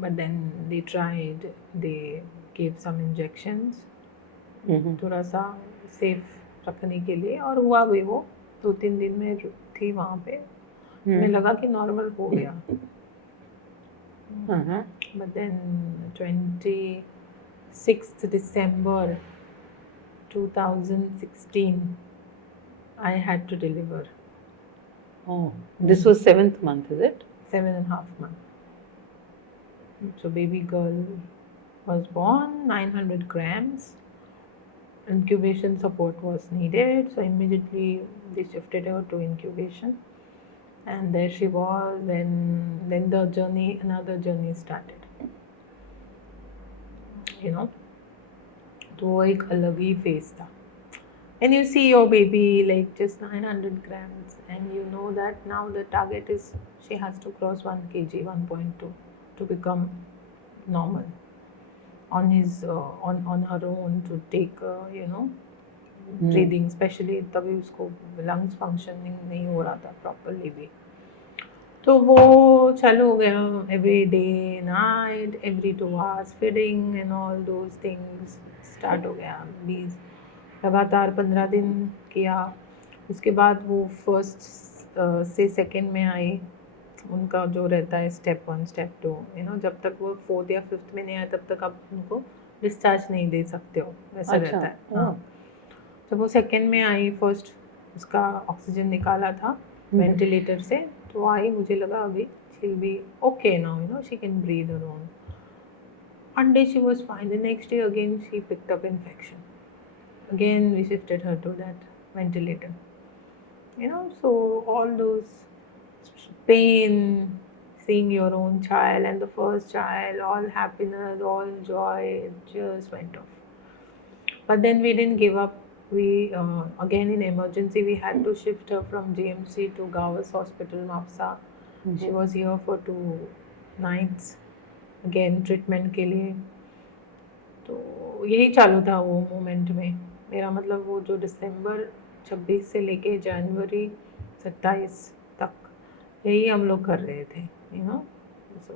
But then they tried, they give some injections थोड़ा सा सेफ रखने के लिए, और हुआ भी वो. 2-3 दिन में थी वहाँ पे. हमें लगा कि नॉर्मल हो गया. But then 26th December 2016 I had to deliver. Oh, this was 7th month, is it? 7.5 months. So baby girl was born, 900 grams. Incubation support was needed, so immediately they shifted her to incubation. And there she was. Then the journey, another journey started. You know, तो वो एक अलग ही phase था. And you see your baby like just 900 grams, and you know that now the target is she has to cross 1 kg, 1.2 to become normal on his on her own to take you know breathing. Especially तभी उसको lungs functioning नहीं हो रहा था properly भी. तो वो चालू हो गया. Every day night, every 2 hours feeding and all those things start हो गया. 20 लगातार 15 दिन किया. उसके बाद वो फर्स्ट से सेकंड में आई. उनका जो रहता है स्टेप 1 स्टेप 2, यू नो, जब तक वो 4th या 5th में नहीं आए तब तक आप उनको डिस्चार्ज नहीं दे सकते हो, वैसा रहता है. हाँ, जब वो सेकंड में आई, फर्स्ट उसका ऑक्सीजन निकाला था वेंटिलेटर से, तो आई. मुझे लगा अभी she'll be okay now, you know, she can breathe her own. One day she was fine. The next day again she picked up infection. Again we shifted her to that ventilator. You know, so all those pain, seeing your own child and the first child, all happiness, all joy, it just went off. But then we didn't give up. We again in emergency we had to shift her from GMC to Gauss Hospital, Mapsa. She was here for 2 nights again treatment के लिए. तो यही चालू था वो moment में मेरा. मतलब वो जो दिसंबर 26 से लेके जनवरी 27 तक यही हम लोग कर रहे थे, you know. So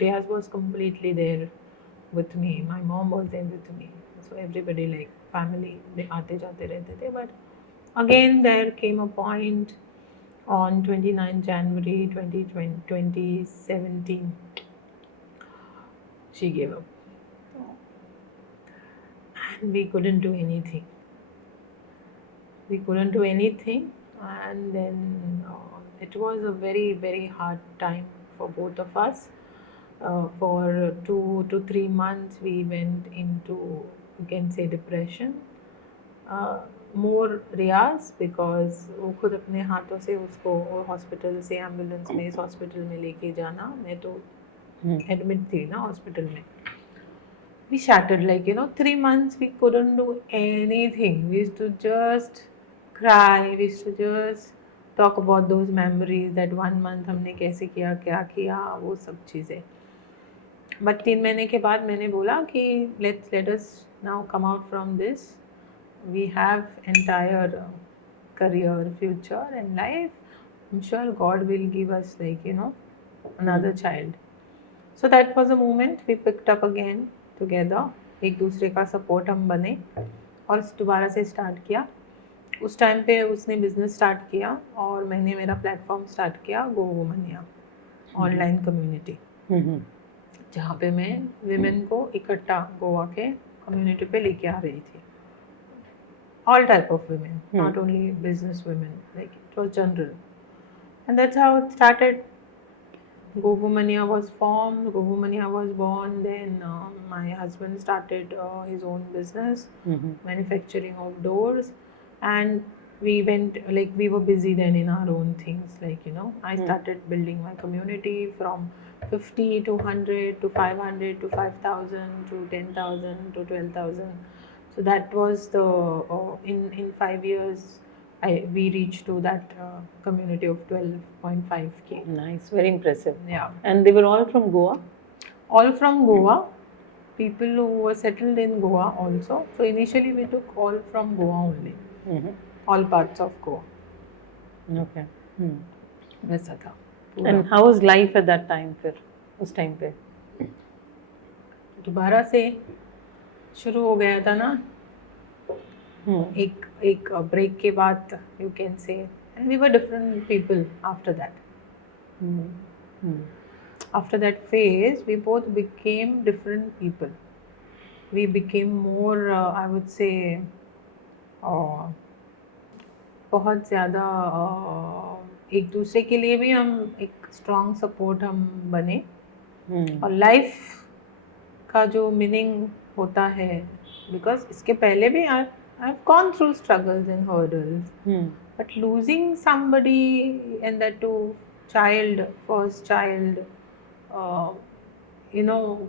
Riaz was completely there with me. My mom was there with me. So everybody like family, they आते जाते रहते थे. But again there came a point on 29 January 2017 she gave up. And we couldn't do anything. And then it was a very, very hard time for both of us. For 2 to 3 months, we went into, you can say, depression. More रियाज because वो खुद अपने हाथों से उसको hospital से ambulance में इस हॉस्पिटल में लेके जाना, मैं तो एडमिट थी ना हॉस्पिटल में. We shattered, like, 3 months we couldn't do anything. We used to just cry. We used to just talk about those memories, that 1 month हमने कैसे किया, क्या किया, वो सब चीज़ें. बट 3 महीने के बाद मैंने बोला कि let us now come out from this. We have entire career, future and life. I'm sure God will give us, like, another child. So that was a moment we picked up again together. एक दूसरे का support हम बने और दोबारा से start किया. उस टाइम पे उसने बिजनेस स्टार्ट किया और मैंने मेरा प्लेटफॉर्म स्टार्ट किया, गो वुमनिया ऑनलाइन कम्युनिटी, जहाँ पे मैं विमेन को इकट्ठा गोवा के कम्युनिटी पे लेके आ रही थी. All type of women, not only business women, like it was general. And that's how it started. Go Womania was formed, Go Womania was born. Then my husband started his own business, manufacturing of doors. And we went, like, we were busy then in our own things. Like, I started building my community from 50 to 100 to 500 to 5,000 to 10,000 to 12,000. So that was the in 5 years we reached to that community of 12.5K. Nice, very impressive. Yeah. And they were all from Goa? All from Goa. People who were settled in Goa also. So initially we took all from Goa only. All parts of Goa. Okay. वैसा था. And how was life at that time फिर उस time पे? दोबारा से शुरू हो गया था ना. एक ब्रेक के बाद, you can say, and we were different people after that. After that phase we both became different people. We became more, I would say, बहुत ज़्यादा एक दूसरे के लिए भी हम एक स्ट्रॉन्ग सपोर्ट हम बने. और लाइफ का जो मीनिंग होता है, बिकॉज इसके पहले भी I've gone through struggles and hurdles, but losing somebody, and that too first child,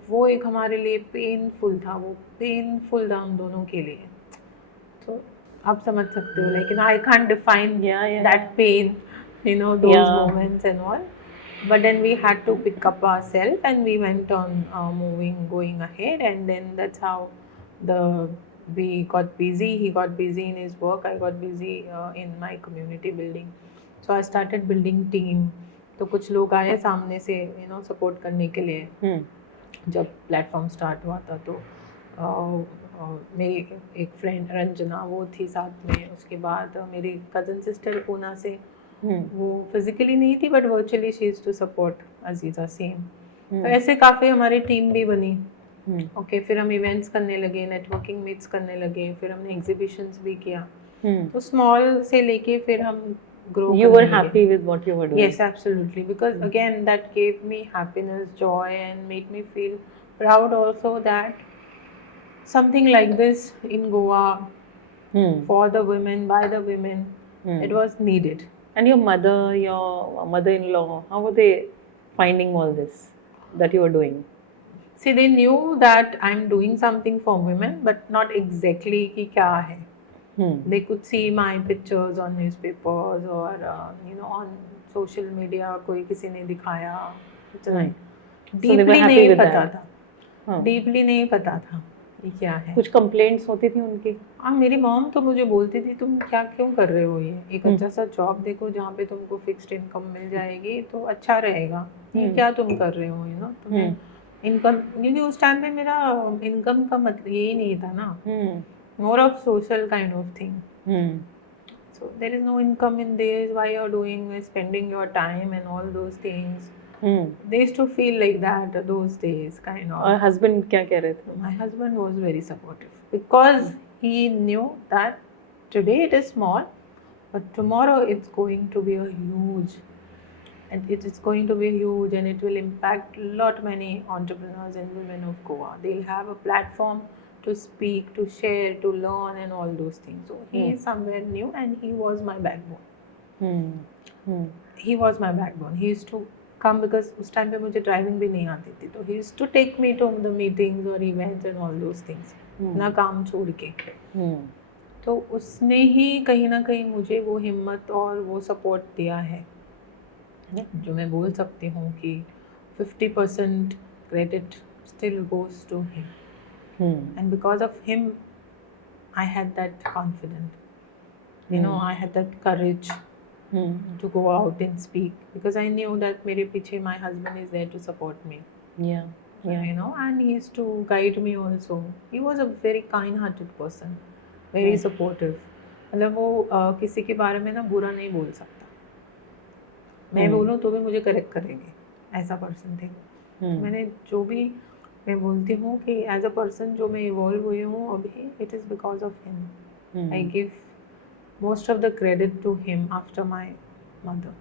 वो एक हमारे लिए पेनफुल था. वो पेनफुल था हम दोनों के लिए. तो आप समझ सकते हो, लेकिन I can't define that pain, those moments and all. But then we had to pick up ourselves and we went on going ahead, and then that's how we got busy. He got busy in his work, I got busy in my community building. So I started building team. तो कुछ लोग आए सामने से support करने के लिए. जब प्लेटफॉर्म स्टार्ट हुआ था तो मेरी एक फ्रेंड रंजना वो थी साथ में. उसके बाद मेरी कज़न सिस्टर पूना से, वो फिजिकली नहीं थी but virtually she is to support Aziza same. तो ऐसे काफ़ी हमारी टीम भी बनी. ओके, फिर हम इवेंट्स करने लगे, नेटवर्किंग मीट्स करने लगे, फिर हमने एग्जीबिशंस भी किया. तो स्मॉल से लेके फिर हम grow. You were happy with what you were doing? Yes, absolutely, because again that gave me happiness, joy, and made me feel proud also that something like this in Goa for the women, by the women, it was needed. And your mother-in-law, how were they finding all this that you were doing? See, they knew that I'm doing something for women, but not exactly कि क्या है. They could see my pictures on newspapers or on social media. कोई किसी ने दिखाया. Deeply नहीं पता था. Deeply नहीं पता था ये क्या है. कुछ complaints होती थी उनकी? हाँ, मेरी मॉम तो मुझे बोलती थी, तुम क्यों कर रहे हो ये. एक अच्छा सा जॉब देखो जहाँ पे तुमको फिक्स्ड इनकम मिल जाएगी तो अच्छा रहेगा. ये क्या तुम कर रहे हो, तुम्हें इनकम. क्योंकि उस टाइम पे मेरा इनकम का मतलब यही नहीं था ना. More of social kind of thing. So there is no income in this. Why you're doing, spending your time and all those things. They used to feel like that those days, kind of. और husband क्या कह रहे थे? My husband was very supportive because he knew that today it is small, but tomorrow it's going to be a huge and it is going to be huge, and it will impact lot many entrepreneurs and women of Goa. They'll have a platform to speak, to share, to learn, and all those things. So he is somewhere new, and he was my backbone. He was my backbone. He used to come, because उस time पे मुझे driving भी नहीं आती थी, तो he used to take me to the meetings or events and all those things, ना काम छोड़ के. तो उसने ही कहीं ना कहीं मुझे वो हिम्मत और वो सपोर्ट दिया है, जो मैं बोल सकती हूँ कि 50% credit still goes to him. And because of him I had that confidence, you know, I had that courage to go out and speak, because I knew that मेरे पीछे my husband is there to support me. You know, and he used to guide me also. He was a very kind-hearted person, very supportive. मतलब वो किसी के बारे में ना बुरा नहीं बोल सकता. मैं बोलूँ तो भी मुझे करेक्ट करेंगे, ऐसा पर्सन थे. मैंने जो भी मैं बोलती हूँ कि एज अ पर्सन जो मैं इवॉल्व हुई हूँ अभी, it is because of him. I give most of the credit to him after my mother.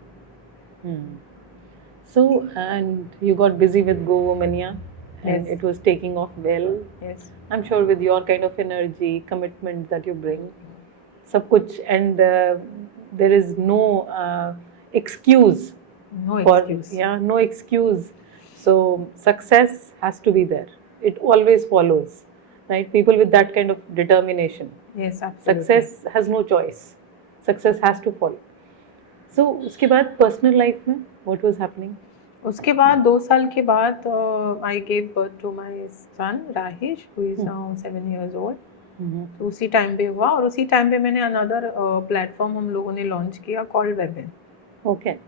So, and you got busy with Go Womania, and Yes. it was taking off well. Yes. I'm sure with your kind of energy, commitment that you bring, सब कुछ, and there is no excuse. No for, excuse. Yeah, no excuse. So success has to be there. It always follows, right? People with that kind of determination. Yes, absolutely. Success has no choice. Success has to follow. So उसके बाद personal life में what was happening? उसके बाद 2 साल के बाद I gave birth to my son Rahish, who is now 7 years old. तो उसी टाइम पे हुआ, और उसी टाइम पे मैंने अनदर प्लेटफॉर्म हम लोगों ने लॉन्च किया called वेबिन. Okay.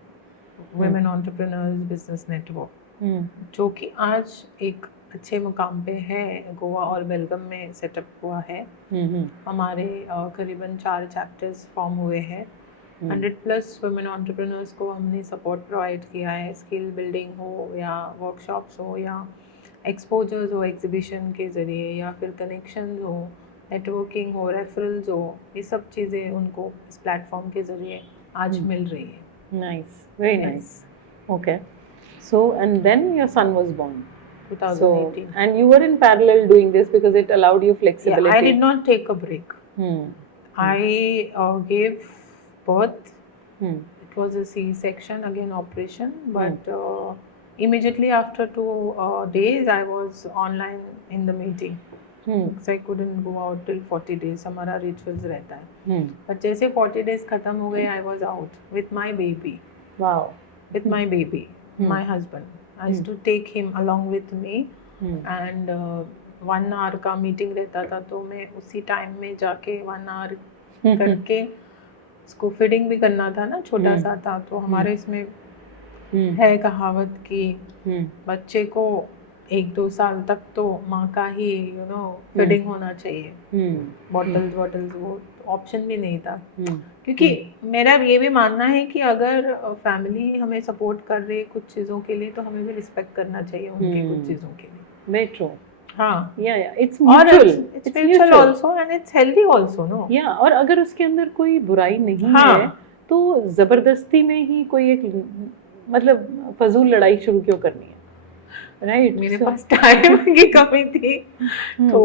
Women Entrepreneurs Business Network, जो कि आज एक अच्छे मुकाम पे है, गोवा और बेलगम में सेटअप हुआ है. हमारे करीबन 4 चैप्टर्स फॉर्म हुए हैं. 100+ वुमेन एंटरप्रेन्योर्स को हमने सपोर्ट प्रोवाइड किया है, स्किल बिल्डिंग हो या वर्कशॉप्स हो या एक्सपोजर्स हो एग्जीबिशन के ज़रिए, या फिर कनेक्शंस हो, नेटवर्किंग हो, रेफरल्स हो. ये सब चीज़ें उनको इस प्लेटफॉर्म के ज़रिए आज मिल रही है. Nice, very nice. Okay. So, and then your son was born. 2018. So, and you were in parallel doing this because it allowed you flexibility. Yeah, I did not take a break. I gave birth. It was a C-section, again operation, but immediately after 2 days I was online in the meeting. Because I couldn't go out till 40 days. हमारा rituals रहता है. But जैसे 40 days खत्म हो गए, I was out with my baby. Wow. With my baby, my husband. I used to take him along with me, and 1 hour का meeting रहता था, तो मैं उसी टाइम में जाके 1 hour करके उसको फीडिंग भी करना था ना, छोटा सा था. तो हमारे इसमें है कहावत कि बच्चे को 1-2 साल तक तो माँ का ही फीडिंग होना चाहिए. बॉटल्स वो ऑप्शन भी नहीं था. क्योंकि मेरा ये भी मानना है कि अगर फैमिली हमें सपोर्ट कर रही है कुछ चीज़ों के लिए, तो हमें भी रिस्पेक्ट करना चाहिए उनकी कुछ चीज़ों के लिए. Very true. हाँ. Yeah. It's mutual. It's mutual also, and it's healthy also, no? Yeah. और अगर उसके अंदर कोई बुराई नहीं है, तो जबरदस्ती में ही कोई एक मतलब फजूल लड़ाई शुरू क्यों करनी है, राइट? मेरे पास टाइम की कमी थी, तो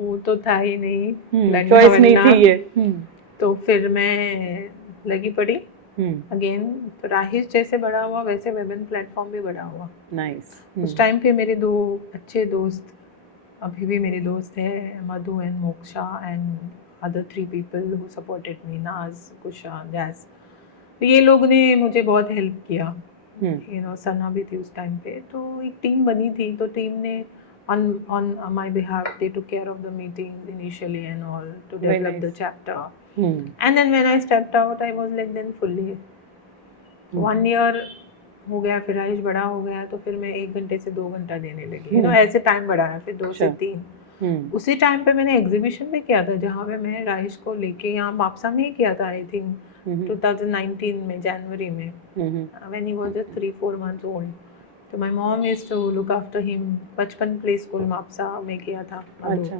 वो तो था ही नहीं, चॉइस नहीं थी ये. तो फिर मैं लगी पड़ी अगेन. तो राहिश जैसे बड़ा हुआ, वैसे वेबिन प्लेटफॉर्म भी बड़ा हुआ. नाइस. उस टाइम पे मेरे 2 अच्छे दोस्त अभी भी मेरे दोस्त हैं, Madhu and Moksha, and other 3 people who supported me, नाज, कुशा, जैस. तो ये लोग ने मुझे बहुत हेल्प किया. सना भी थी उस टाइम पे. तो एक टीम बनी थी, तो टीम ने on my behalf they took care of the meetings initially and all to develop the chapter. And then when I stepped out, I was like then fully 1 year हो गया. फिर आयुष बड़ा हो गया, तो फिर मैं 1 घंटे से 2 घंटा देने लगी. ऐसे टाइम बढ़ाया, फिर 2 से 3. उसी टाइम पे मैंने एग्जीबिशन भी किया था, जहाँ पे मैं राइश को लेके यहाँ मापसा में ही किया था, आई थिंक 2019 में जनवरी में, when he was just 3-4 months old. तो my mom used to look after him. बचपन प्ले स्कूल मापसा में किया था. अच्छा.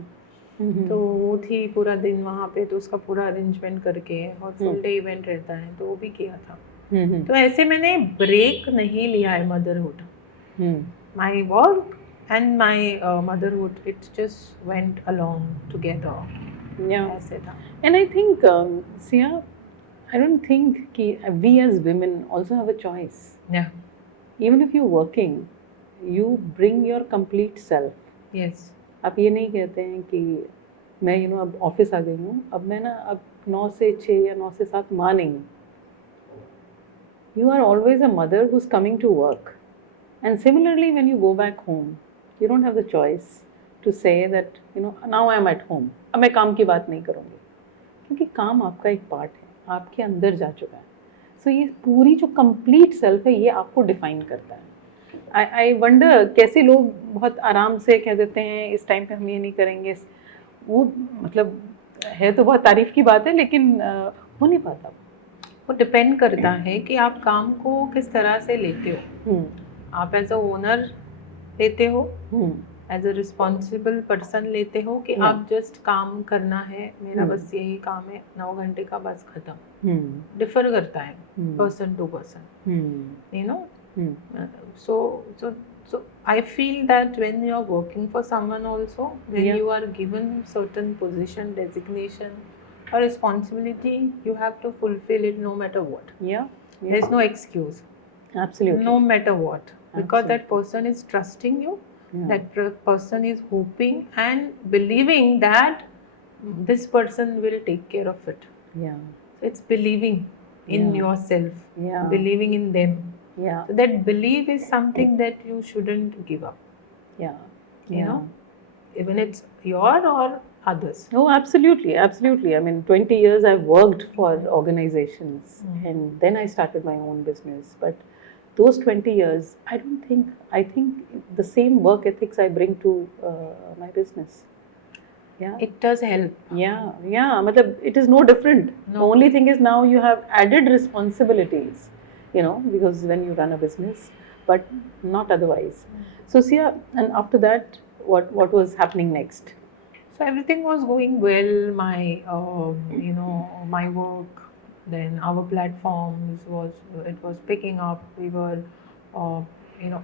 तो वो थी पूरा दिन वहाँ पे, तो उसका पूरा अरेंजमेंट करके, और फुल डे इवेंट रहता है, तो वो भी किया था. तो ऐसे मैंने ब्रेक नहीं लिया है motherhood. My work and my motherhood, it just went along together. Yeah. ऐसे था. And I think, Sia, I don't think कि we as women also have a choice. Yeah. Even if you're working, you bring your complete self. Yes. आप ये नहीं कहते हैं कि मैं अब ऑफिस आ गई हूँ, अब मैं अब 9 से 6 या 9 से 7 माँ नहीं हूँ. You are always a mother who's coming to work. And similarly, when you go back home, you don't have the choice to say that, now I'm at home. अब मैं काम की बात नहीं करूँगी, क्योंकि काम आपका एक पार्ट है, आपके अंदर जा चुका है. सो ये पूरी जो कंप्लीट सेल्फ है, ये आपको डिफाइन करता है. आई वंडर कैसे लोग बहुत आराम से कह देते हैं इस टाइम पे हम ये नहीं करेंगे. वो मतलब है तो बहुत तारीफ की बात है, लेकिन हो नहीं पाता. वो डिपेंड करता है कि आप काम को किस तरह से लेते हो. आप एज अ ओनर लेते हो, एज अ रिस्पॉन्सिबल पर्सन लेते हो कि आप जस्ट काम करना है, मेरा बस यही काम है, 9 घंटे का बस खत्म. डिफर करता है person to person. So I feel that when you are working for someone also, when you are given certain position, designation or responsibility, you have to fulfill it no matter what. There's no excuse. Absolutely. No matter what. Because that person is trusting you, that person is hoping and believing that this person will take care of it. So it's believing in yourself, believing in them. So that belief is something that you shouldn't give up. Even it's your or others. Oh, absolutely. I mean, 20 years I've worked for organizations, and then I started my own business. But those 20 years, I think the same work ethics I bring to my business. It does help. Matlab, it is no different. The only thing is now you have added responsibilities, because when you run a business, but not otherwise. So Sia, and after that, what was happening next? So everything was going well. My my work, then our platforms was picking up. We were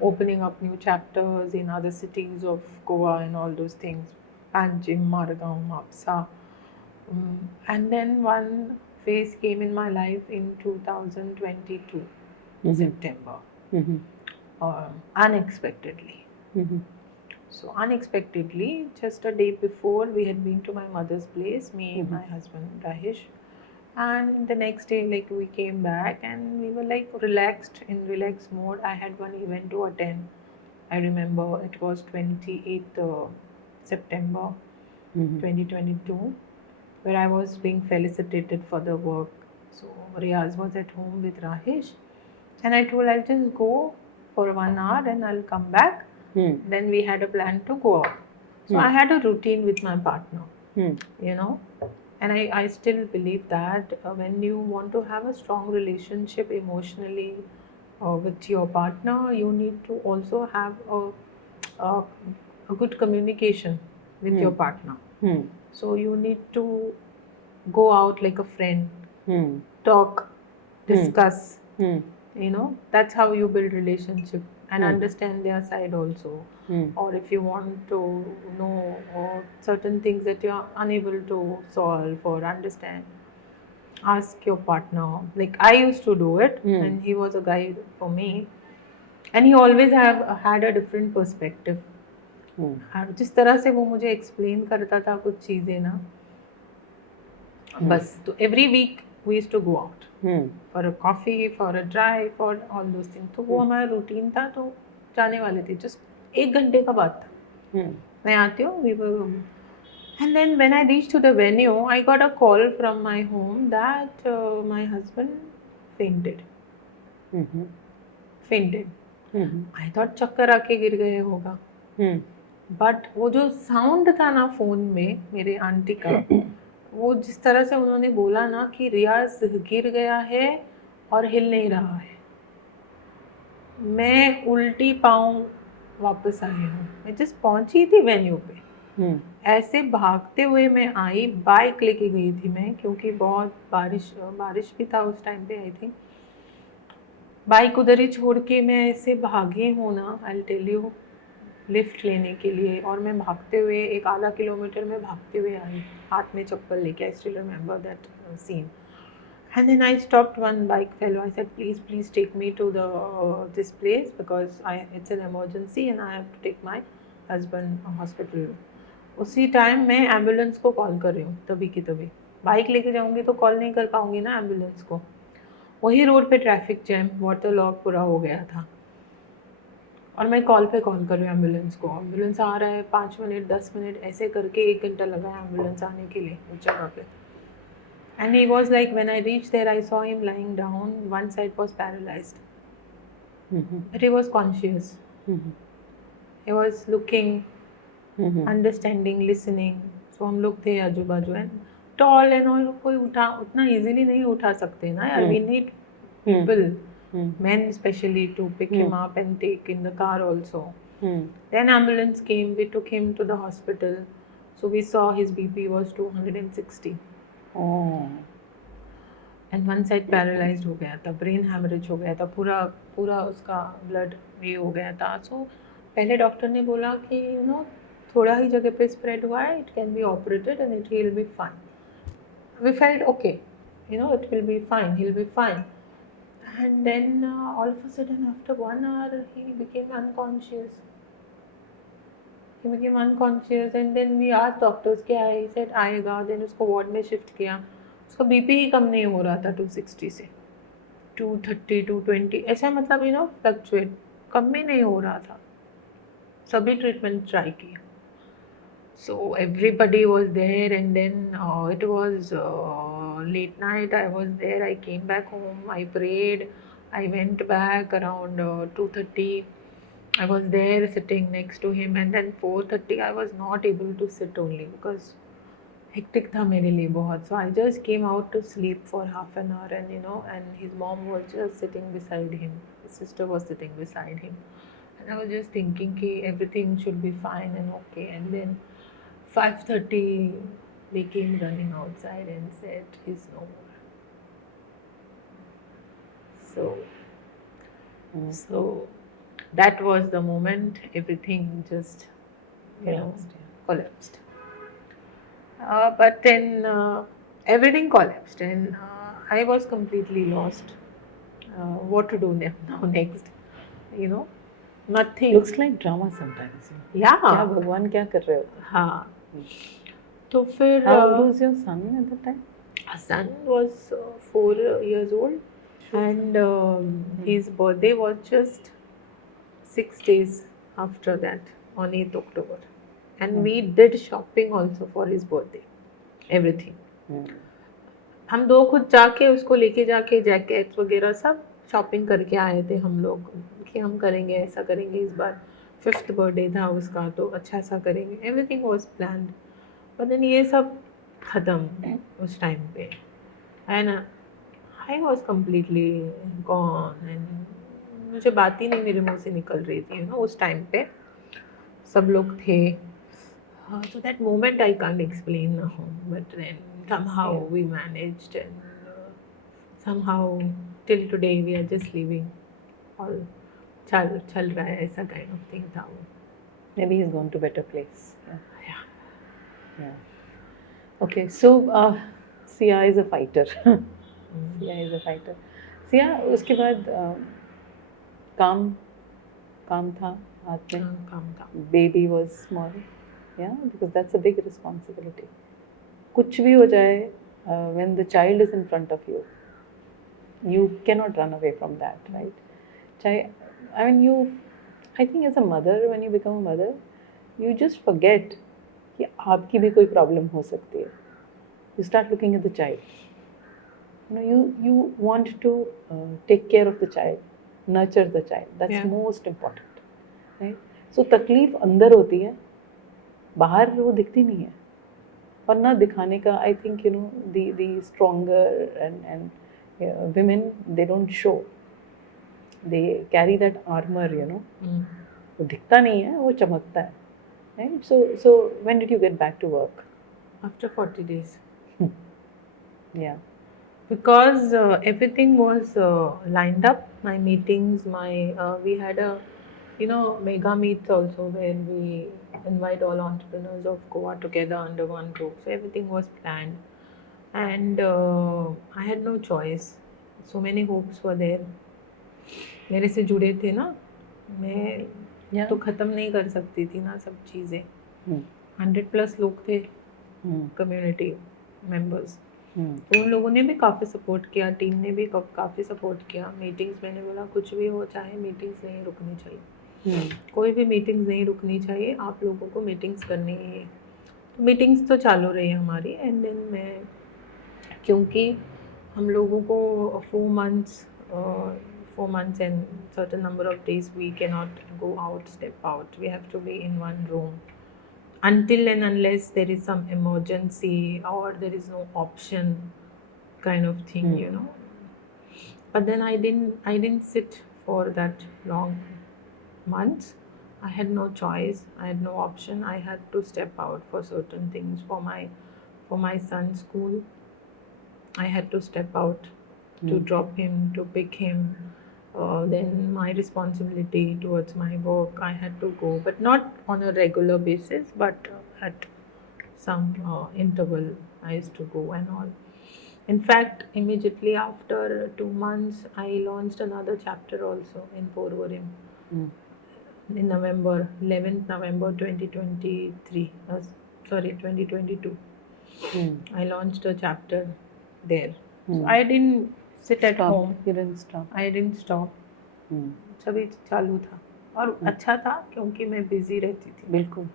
opening up new chapters in other cities of Goa and all those things, Panjim, Margao, Mapsa. And then one phase came in my life in 2022, September, unexpectedly. So unexpectedly, just a day before, we had been to my mother's place, me and my husband Rahesh, and the next day we came back and we were in relaxed mode. I had one event to attend. I remember it was 28th September 2022, where I was being felicitated for the work. So Riaz was at home with Rahesh, and I told I'll just go for 1 hour and I'll come back. Then we had a plan to go out. So I had a routine with my partner, and I still believe that when you want to have a strong relationship emotionally with your partner, you need to also have a good communication with your partner. So you need to go out like a friend, talk, discuss. That's how you build relationship and understand their side also. Or if you want to know certain things that you are unable to solve or understand, ask your partner. Like I used to do it, and he was a guide for me, and he always had a different perspective. जिस तरह से वो मुझे explain करता था कुछ चीज़ें ना, बस तो every week we used to go out for a coffee, for a drive, for all those things. तो वो हमारा रूटीन था, तो जाने वाले थे. जस्ट 1 घंटे का बात था. मैं आती हूँ, we were, and then when I reached to the venue, I got a call from my home that my husband fainted. I thought चक्कर आके गिर गए होगा. बट वो जो साउंड था ना फ़ोन में मेरे आंटी का, वो जिस तरह से उन्होंने बोला ना कि रियाज गिर गया है और हिल नहीं रहा है, मैं उल्टी पाँव वापस आई हूँ. मैं जस्ट पहुँची थी वेन्यू पे, ऐसे भागते हुए मैं आई, बाइक लेके गई थी मैं, क्योंकि बहुत बारिश भी था उस टाइम पे आई थिंक. बाइक उधर ही छोड़ के मैं ऐसे भागी हूँ ना, आई टेल यू, लिफ्ट लेने के लिए, और मैं भागते हुए 1 आधा किलोमीटर में भागते हुए आई, हाथ में चप्पल लेके. I still remember that scene. And then I stopped. One bike fellow. I said, please take me to the this place because it's an emergency and I have to take my husband hospital. उसी time मैं ambulance को call कर रही हूँ, तभी की तभी. Bike लेके जाऊँगी तो कॉल नहीं कर पाऊँगी ना एम्बुलेंस को. वही रोड पे ट्रैफिक जैम, वाटर लॉक पूरा हो गया था, और मैं कॉल पे कॉल कर रही हूँ एम्बुलेंस को. एम्बुलेंस आ रहा है, 5 मिनट 10 मिनट ऐसे करके 1 घंटा लगा एम्बुलेंस आने के लिए उस जगह पे. And he was like, when I reached there, I saw him lying down. One side was paralyzed. But he was conscious. He was looking, understanding, listening. So हम लोग थे आजू बाजू, and tall and all, कोई उतना easily नहीं उठा सकते ना यार. We need people, men especially, to pick him up and take in the car also. Then ambulance came. We took him to the hospital. So we saw his BP was 260. And one side paralysed हो गया था, brain haemorrhage हो गया था, पूरा उसका blood ये हो गया था. सो पहले डॉक्टर ने बोला कि थोड़ा ही जगह पे स्प्रेड हुआ है, it can be operated and it will be fine. We felt okay, it will be fine, he will be fine. And then all of a sudden after 1 hour he became unconscious. And then we asked doctors क्या है. He said आएगा. Then उसको ward में shift किया. उसका BP ही कम नहीं हो रहा था 260 से 230 220 ऐसा, मतलब फ्लक्चुएट, कम ही नहीं हो रहा था. सभी ट्रीटमेंट ट्राई किए. So everybody was there and then it was late night. I was there. I came back home. I prayed. I went back around 2:30. I was there sitting next to him, and then 4:30 I was not able to sit only because hectic था मेरे लिए बहुत. So I just came out to sleep for half an hour, and his mom was just sitting beside him. His sister was sitting beside him, and I was just thinking कि everything should be fine and okay. And then 5:30 they came running outside and said he's no more. So that was the moment everything just collapsed. But then everything collapsed, and I was completely lost. What to do now next? Nothing. Looks like drama sometimes. Yeah. क्या भगवान क्या कर रहे हो? हाँ. तो फिर How old was your son at that time? Our son was 4 years old, and his birthday was just 6 days after that, on 8th October. And we did shopping also for his birthday, everything. हम दो खुद जाके उसको लेके जाके jacket वगैरह सब shopping करके आए थे हम लोग कि हम करेंगे, ऐसा करेंगे इस बार. 5th बर्थडे था उसका, तो अच्छा सा करेंगे. Everything was planned. But then ये सब ख़त्म उस टाइम पे, है ना. I was completely gone, and मुझे बात ही नहीं मेरे मुँह से निकल रही थी. उस टाइम पे सब लोग थे. So that moment I can't explain now, but then somehow we managed, and somehow till today we are just living. All chal raha hai, aisa kind of thing tha wo. Maybe he's gone to better place. Yeah. Okay, so Sia is a fighter. Sia is a fighter. Sia, उसके बाद काम था हाथ में. काम था. Baby was small. Yeah, because that's a big responsibility. कुछ भी हो जाए, when the child is in front of you, you cannot run away from that, right? I think as a mother, when you become a mother, you just forget कि आपकी भी कोई problem हो सकती है. You start looking at the child. You want to take care of the child, nurture the child. That's most important, right? So तकलीफ अंदर होती है, बाहर वो दिखती नहीं है, और ना दिखाने का. I think the stronger and women, they don't show, they carry that armor, वो दिखता नहीं है, वो चमकता है, right? So when did you get back to work? After 40 days. Yeah. because everything was lined up. My meetings, we had a mega meets also where we invite all entrepreneurs of Goa together under one roof. So everything was planned, and I had no choice. So many hopes were there. मेरे से जुड़े थे ना, मैं तो ख़त्म नहीं कर सकती थी ना सब चीज़ें. 100+ लोग थे कम्युनिटी मेंबर्स. तो उन लोगों ने भी काफ़ी सपोर्ट किया, टीम ने भी काफ़ी सपोर्ट किया. मीटिंग्स मैंने बोला कुछ भी हो चाहे मीटिंग्स नहीं रुकनी चाहिए. कोई भी मीटिंग्स नहीं रुकनी चाहिए, आप लोगों को मीटिंग्स करनी ही है. तो मीटिंग्स तो चालू रही हमारी. एंड देन मैं, क्योंकि हम लोगों को 4 months and certain number of days we cannot go out, step out. We have to be in one room until and unless there is some emergency or there is no option kind of thing, you know. But then I didn't sit for that long months. I had no choice, I had no option. I had to step out for certain things. For my son's school, I had to step out to drop him, to pick him. Then my responsibility towards my work, I had to go, but not on a regular basis, but at some interval I used to go and all. In fact, immediately after 2 months, I launched another chapter also in Porvorim in November, 11th November 2023. 2022. I launched a chapter there. So I didn't sit at home. You didn't stop. I didn't stop. सभी चालू था और अच्छा था क्योंकि मैं busy रहती थी. बिल्कुल.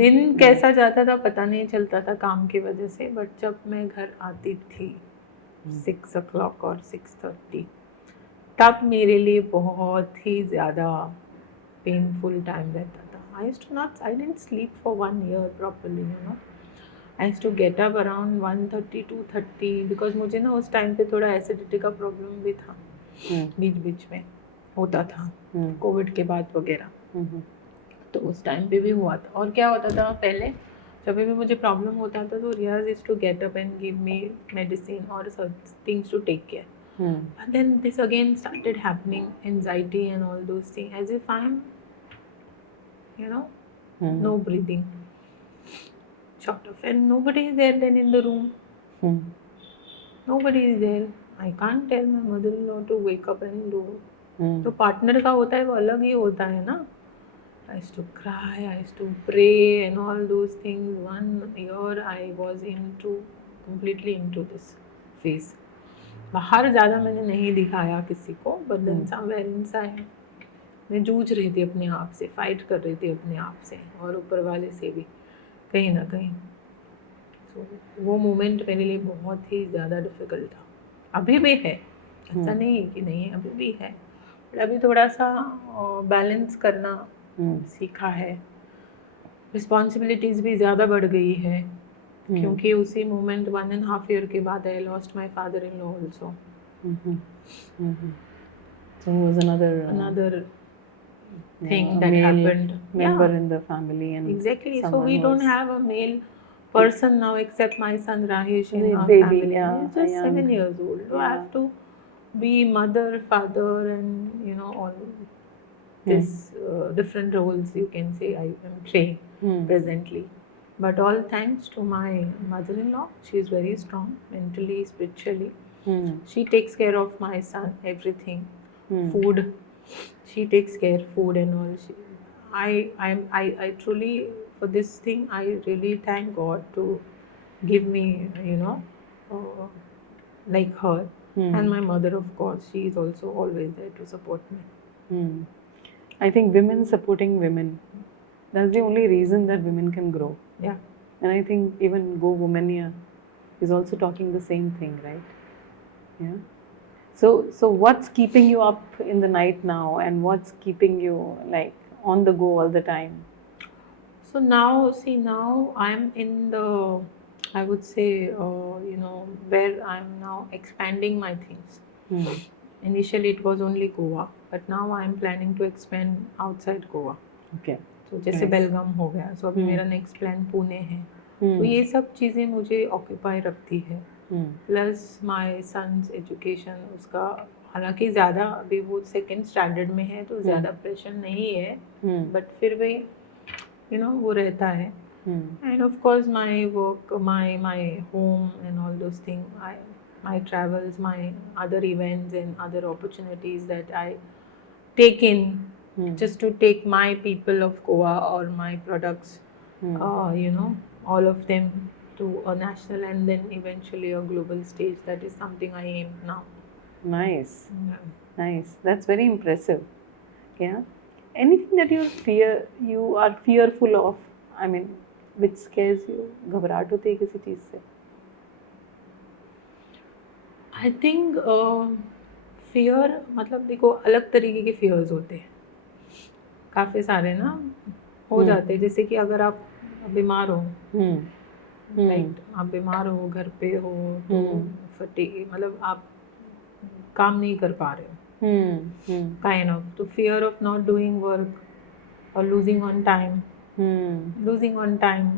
दिन कैसा जाता था पता नहीं चलता था काम की वजह से. बट जब मैं घर आती थी 6 o'clock और 6:30, तब मेरे लिए बहुत ही ज़्यादा पेनफुल टाइम रहता था. I didn't sleep for 1 year properly, you know. I used to get up around 1:30, 2:30 because मुझे ना उस टाइम पे थोड़ा एसिडिटी का प्रॉब्लम भी था. बीच में होता था कोविड के बाद वगैरह. तो उस टाइम पे भी हुआ था. और क्या होता था पहले, जब भी मुझे प्रॉब्लम होता था तो Riyaz is to get up and give me medicine और things to take care. But then this again started happening, anxiety and all those things, as if I'm, no breathing, sort of, and nobody is there then in the room. Nobody is there. I can't tell my mother-in-law to wake up and do. तो partner का होता है वो अलग ही होता है ना. I used to cry, I used to pray and all those things. 1 year I was completely into this phase. बाहर ज़्यादा मैंने नहीं दिखाया किसी को, but then somewhere inside मैं जूझ रही थी अपने आप से, फाइट कर रही थी अपने आप से और ऊपर वाले से भी कहीं ना कहीं. So, वो मोमेंट मेरे लिए बहुत ही ज़्यादा डिफ़िकल्ट था. अभी भी है, ऐसा नहीं है कि नहीं है, अभी भी है. बट अभी थोड़ा सा बैलेंस करना सीखा है. रिस्पॉन्सिबिलिटीज़ भी ज़्यादा बढ़ गई है क्योंकि उसी मोमेंट 1.5 year के बाद I lost my father in law also. So it was another thing that happened. Member in the family, and exactly. So we don't have a male person now except my son Rahesh in our baby, family. yeah, He's just 7 years old. So I have to be mother, father, and all this different roles you can say I am playing presently. But all thanks to my mother-in-law. She is very strong mentally, spiritually. She takes care of my son, everything. Food, she takes care, food and all. I truly, for this thing, I really thank God to give me, like her. And my mother, of course, she is also always there to support me. I think women supporting women, that's the only reason that women can grow. Yeah. And I think even Go Womania is also talking the same thing, right? Yeah. So what's keeping you up in the night now, and what's keeping you like on the go all the time? So now I'm in the, I would say, where I'm now expanding my things. Initially it was only Goa, but now I'm planning to expand outside Goa. Okay. So जैसे बेलगाम हो गया, so अभी मेरा next plan Pune है. तो ये सब चीज़ें मुझे ऑक्यूपाई रखती है. प्लस माय सन्स एजुकेशन, उसका हालांकि ज़्यादा अभी वो सेकेंड स्टैंडर्ड में है तो ज़्यादा प्रेशर नहीं है, बट फिर भी वो रहता है. And of course my work, my home and all those things, my travels, my other events and other opportunities that I take in just to take my people of Goa or my products, all of them to a national and then eventually a global stage. That is something I aim now. Nice. Yeah. Nice. That's very impressive. Yeah. Anything that you are fearful of? I mean, which scares you? घबराहट होती है किसी चीज़ से? I think fear, मतलब देखो अलग तरीके के fears होते हैं, काफ़ी सारे ना हो जाते हैं. जैसे कि अगर आप बीमार हो, राइट, आप बीमार हो, घर पे हो, तो मतलब आप काम नहीं कर पा रहे हो, काइंड ऑफ, तो fear of not doing work और losing on time,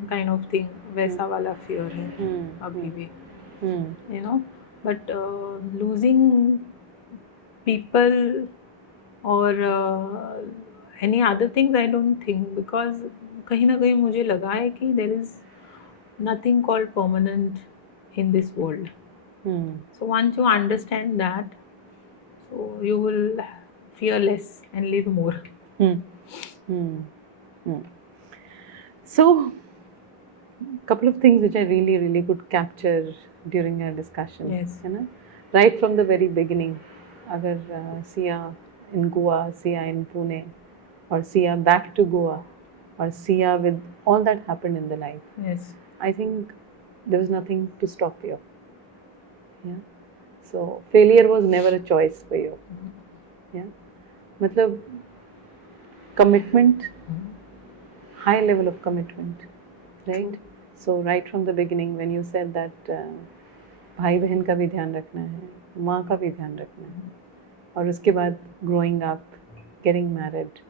kind of thing, वैसा वाला फियर है अभी भी, बट लूजिंग पीपल और any other things I don't think, because कहीं ना कहीं मुझे लगा है कि there is nothing called permanent in this world. So once you understand that, so you will fear less and live more. So couple of things which I really could capture during our discussion. Yes. Right from the very beginning, agar Sia in Goa, Sia in Pune, or Sia back to Goa, or Sia with all that happened in the life. Yes. I think there was nothing to stop you. Yeah. So failure was never a choice for you. Yeah. मतलब commitment, high level of commitment, right? So right from the beginning when you said that भाई बहन का भी ध्यान रखना है, माँ का भी ध्यान रखना है, और उसके बाद growing up, getting married,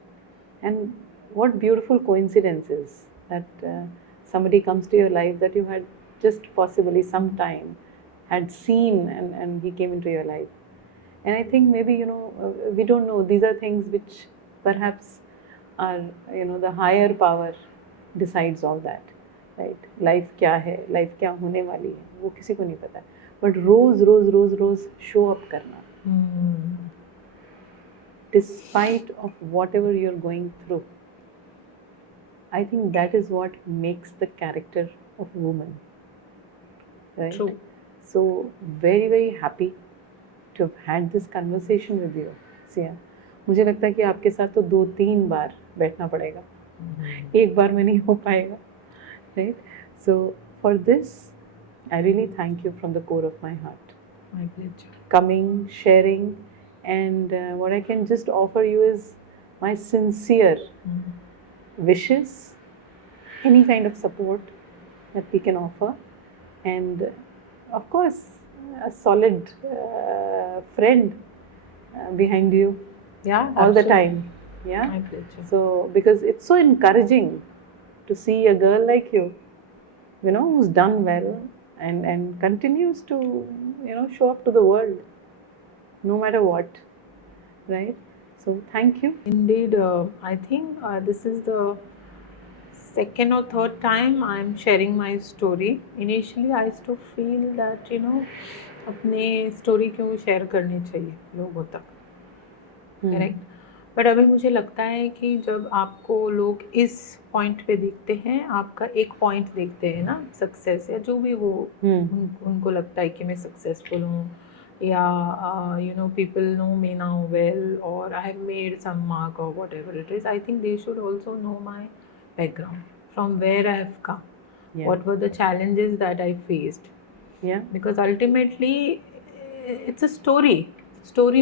and what beautiful coincidences that somebody comes to your life that you had just possibly sometime had seen, and he came into your life. And I think maybe we don't know, these are things which perhaps are the higher power decides all that, right? Life क्या है, life क्या होने वाली है, वो किसी को नहीं पता, but रोज show up करना, despite of whatever you're going through. I think that is what makes the character of a woman, right? True. So very happy to have had this conversation with you, Sia. मुझे लगता है कि आपके साथ तो 2-3 बार बैठना पड़ेगा, एक बार में नहीं हो पाएगा, right? So for this, I really thank you from the core of my heart. My pleasure. Coming, sharing, and what I can just offer you is my sincere wishes, any kind of support that we can offer, and of course a solid friend behind you, all the time. My pleasure. So because it's so encouraging to see a girl like you, who's done well and continues to show up to the world no matter what, right? So thank you. Indeed, I think this is the second or third time I am sharing my story. Initially, I used to feel that अपने story क्यों share करनी चाहिए लोगों तक, correct, but अभी मुझे लगता है कि जब आपको लोग इस पॉइंट पे देखते हैं, आपका एक पॉइंट देखते हैं ना, सक्सेस या जो भी वो उनको लगता है कि मैं सक्सेसफुल हूँ, या people know me now well, or I have made some mark or whatever it is. I think they should also know my background, from where I have come, what were the challenges that I faced, because ultimately it's a story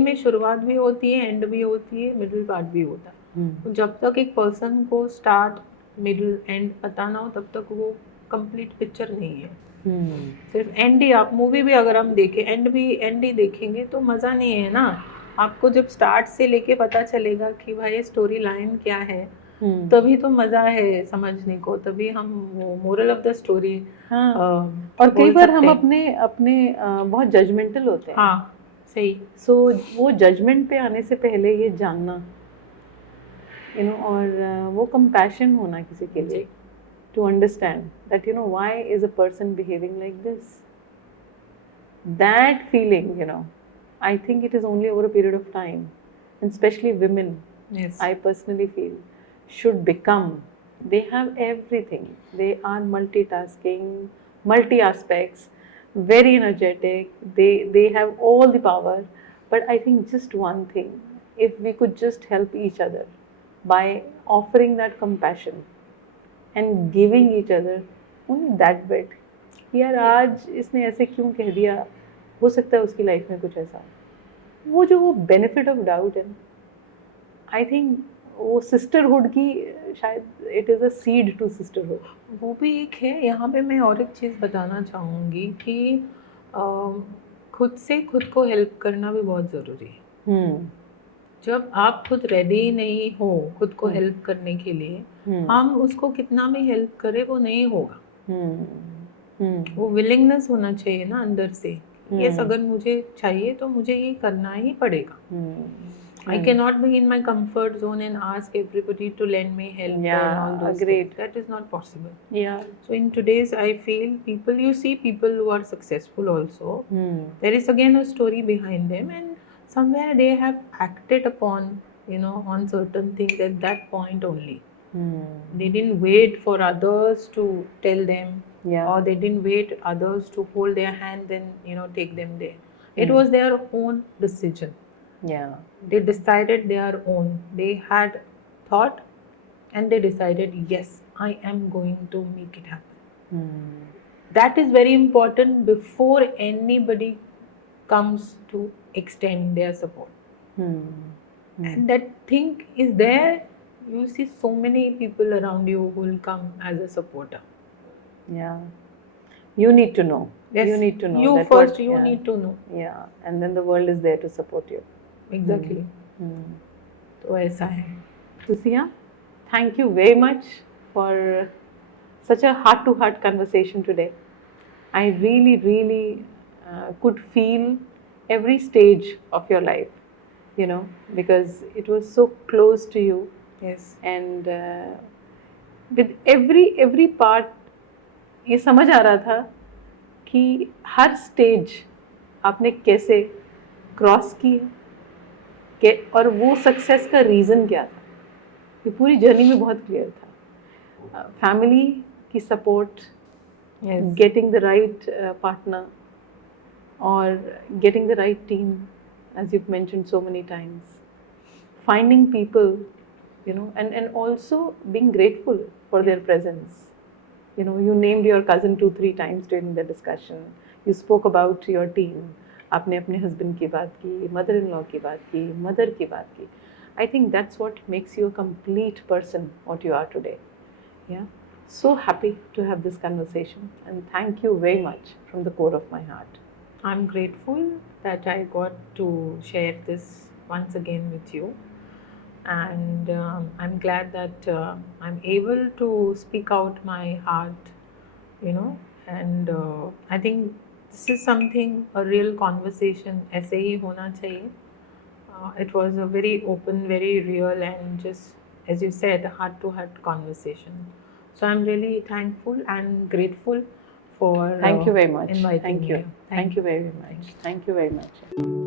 में शुरुआत भी होती है, and भी होती है, middle part भी होता है. तो जब तक एक पर्सन को स्टार्ट मिडिल एंड पता ना हो, तब तक वो कंप्लीट पिक्चर नहीं है. सिर्फ एंड ही, आप मूवी भी अगर हम देखें एंड ही देखेंगे तो मज़ा नहीं है ना. आपको जब स्टार्ट से लेके पता चलेगा कि भाई स्टोरी लाइन क्या है, तभी तो मजा है समझने को, तभी हम वो मोरल ऑफ द स्टोरी हाँ, और कई बार हम अपने अपने बहुत जजमेंटल होते हैं। हाँ सही। सो वो जजमेंट पे आने से पहले ये जानना, यू नो, और वो कंपैशन होना किसी के लिए, to understand that you know why is a person behaving like this, that feeling, you know, I think it is only over a period of time, and specially women, I personally feel, should become, they have everything, they are multitasking, multi aspects, very energetic, they have all the power, but I think just one thing, if we could just help each other by offering that compassion and giving each other only that bit, यार आज इसने ऐसे क्यों कह दिया, हो सकता है उसकी लाइफ में कुछ ऐसा, वो जो वो बेनिफिट ऑफ डाउट है, आई थिंक वो सिस्टरहुड की शायद it is a seed to sisterhood. वो भी एक है। यहाँ पे मैं और एक चीज़ बताना चाहूँगी कि खुद से खुद को हेल्प करना भी बहुत ज़रूरी है। जब आप खुद रेडी नहीं हो खुद को हेल्प करने के लिए, हम उसको कितना भी हेल्प करें वो नहीं होगा। वो विलिंगनेस होना चाहिए ना अंदर से, यस अगर मुझे चाहिए तो मुझे ये करना ही पड़ेगा। I cannot be in my comfort zone and ask everybody to lend me help and all those things. That is not possible. Yeah. So in today's, I feel people, you see people who are successful also, there is again a story behind them, and somewhere they have acted upon, you know, on certain things at that point only. They didn't wait for others to tell them, or they didn't wait others to hold their hand and, you know, take them there. It was their own decision. Yeah, they decided their own, they had thought and they decided, yes, I am going to make it happen. That is very important before anybody comes to extend their support. And that thing is there, you see so many people around you who will come as a supporter. Yeah, you need to know. Yes, you need to know you that first what, you need to know. Yeah, and then the world is there to support you. Exactly. तो ऐसा है। Lucia, thank you very much for such a heart-to-heart conversation today. I really could feel every stage of your life, you know, because it was so close to you. Yes. And with every part, ये समझ आ रहा था कि हर stage आपने कैसे cross की है, और वो सक्सेस का रीज़न क्या था, ये पूरी जर्नी में बहुत क्लियर था। फैमिली की सपोर्ट, गेटिंग द राइट पार्टनर, और getting the right team, as you mentioned so many times, finding people, you know, and also being grateful for their presence. You know, you named your cousin 2-3 times during the discussion. You spoke about your team. आपने अपने husband की बात की, mother-in-law की बात की, mother की बात की. I think that's what makes you a complete person, what you are today. Yeah. So happy to have this conversation, and thank you very much from the core of my heart. I'm grateful that I got to share this once again with you. And I'm glad that I'm able to speak out my heart, you know, and I think this is something, a real conversation ऐसे ही होना चाहिए. It was a very open, very real, and just, as you said, heart-to-heart conversation. So I'm really thankful and grateful for Thank you very much. inviting Thank you. me. Thank you very much. Thank you very much.